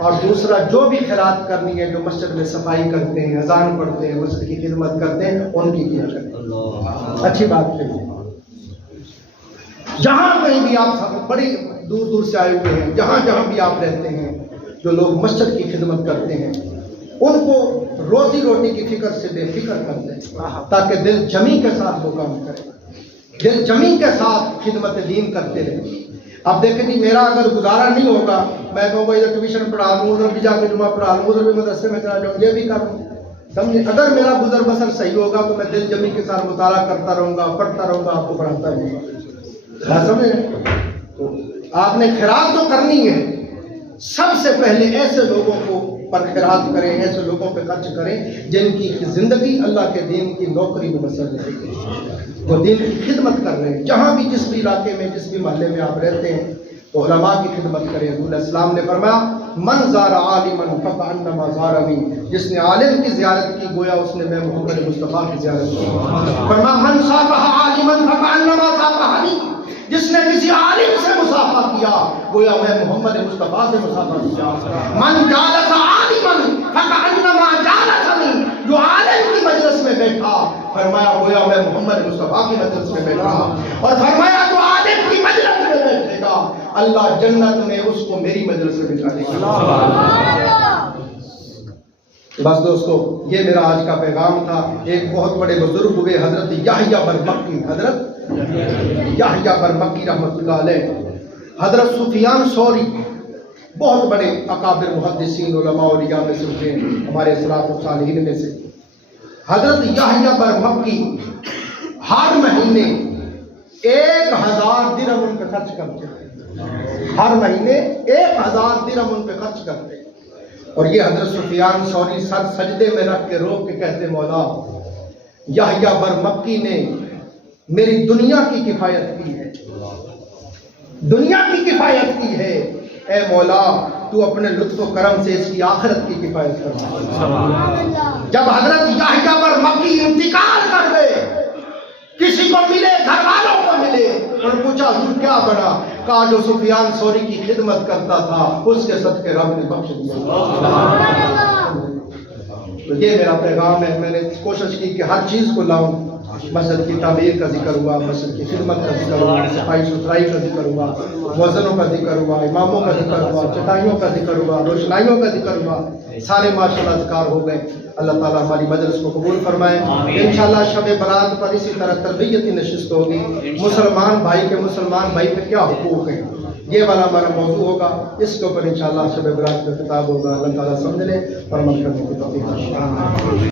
اور دوسرا جو بھی خیرات کرنی ہے، جو مسجد میں صفائی کرتے ہیں، اذان پڑھتے ہیں، مسجد کی خدمت کرتے ہیں، ان کی کیا کریں۔ اچھی بات ہے۔ جہاں کہیں بھی آپ بڑی دور دور سے آئے ہوئے ہیں، جہاں جہاں بھی آپ رہتے ہیں، جو لوگ مسجد کی خدمت کرتے ہیں، ان کو روزی روٹی کی فکر سے بے فکر کر دیں، تاکہ دل جمی کے ساتھ وہ کام کریں، دل جمی کے ساتھ خدمت دین کرتے رہیں۔ اب دیکھیں جی، میرا اگر گزارا نہیں ہوگا، میں کہوں گا ادھر ٹیوشن پڑھا لوں، ادھر بھی جا کے جمعہ پڑھا لوں، ادھر بھی مدرسے میں چلا جاؤں، یہ بھی کروں، سمجھے؟ اگر میرا گزر بسر صحیح ہوگا تو میں دل جمی کے ساتھ مطالعہ کرتا رہوں گا، پڑھتا رہوں گا، آپ کو پڑھاتا رہوں گا، سمجھے؟ تو آپ نے خیرات تو کرنی ہے، سب سے پہلے ایسے لوگوں کو پر خیرات کریں، ایسے لوگوں پہ خرچ کریں جن کی زندگی اللہ کے دین کی نوکری میں بسر رہے گی، وہ دین کی خدمت کر رہے ہیں۔ جہاں بھی جس بھی علاقے میں جس بھی محلے میں آپ رہتے ہیں تو علماء کی خدمت کریں۔ رسول اللہ علیہ السلام نے فرمایا من زار عالما فکأنما زارنی، جس نے عالم کی زیارت کی گویا اس نے میں محمد مصطفیٰ کی زیارت کی۔ فرمایا من صافح عالما فکأنما صافحنی، جس نے کسی عالم سے مصافحہ کیا گویا میں محمد مصطفیٰ سے مصافحہ کیا۔ من جالس عالما فکأنما جالسنی، جو عالم کی مجلس میں بیٹھا فرمایا گویا میں محمد مصطفیٰ کی مجلس میں بیٹھا، اور فرمایا جو عالم کی مجلس میں بیٹھے گا اللہ جنت میں اس کو میری مجلس میں بٹھا دے گا۔ بس دوستو، یہ میرا آج کا پیغام تھا۔ ایک بہت بڑے بزرگ ہوئے حضرت یحییٰ برمکی، حضرت یحییٰ برمکی رحمۃ اللہ علیہ، حضرت سفیان ثوری، بہت بڑے اکابر محدثین علماء اولیاء میں سے ہوئے، ہمارے اسلاف و صالحین میں سے۔ حضرت یحییٰ برمکی ہر مہینے 1000 درہم ان پہ خرچ کرتے ہیں، ہر مہینے 1000 درہم ان پہ خرچ کرتے ہیں۔ اور یہ حضرت سفیان ثوری سر سجدے میں رکھ کے رو کے کہتے مولا یحییٰ برمکی نے میری دنیا کی کفایت کی ہے، دنیا کی کفایت کی ہے، اے مولا تو اپنے لطف و کرم سے اس کی آخرت کی کفایت کرنا۔ جب حضرت یحییٰ برمکی انتقال کر گئے، کسی کو ملے، گھر والوں کو ملے، اور پوچھا حضور کیا بنا؟ کہا جو سفیان ثوری کی خدمت کرتا تھا اس کے صدقے رب نے بخش دیا۔ تو یہ میرا پیغام ہے۔ میں نے کوشش کی کہ ہر چیز کو لاؤں، مسجد کی تعمیر کا ذکر ہوا، مسجد کی خدمت کا ذکر ہوا، صفائی ستھرائی کا ذکر ہوا، مؤذنوں کا ذکر ہوا، اماموں کا ذکر ہوا، چٹائیوں کا ذکر ہوا، روشنائیوں کا ذکر ہوا، سارے ماشاءاللہ ذکر ہو گئے۔ اللہ تعالیٰ ہماری مجلس کو قبول فرمائے۔ انشاءاللہ شب برات پر اسی طرح تربیتی نشست ہوگی، مسلمان بھائی کے مسلمان بھائی پہ کیا حقوق ہیں، یہ والا ہمارا موضوع ہوگا۔ اس کے اوپر انشاءاللہ شب برات کا خطاب ہوگا۔ اللہ تعالیٰ سمجھ لے اور عمل کرنے کی توفیق عطا فرمائے۔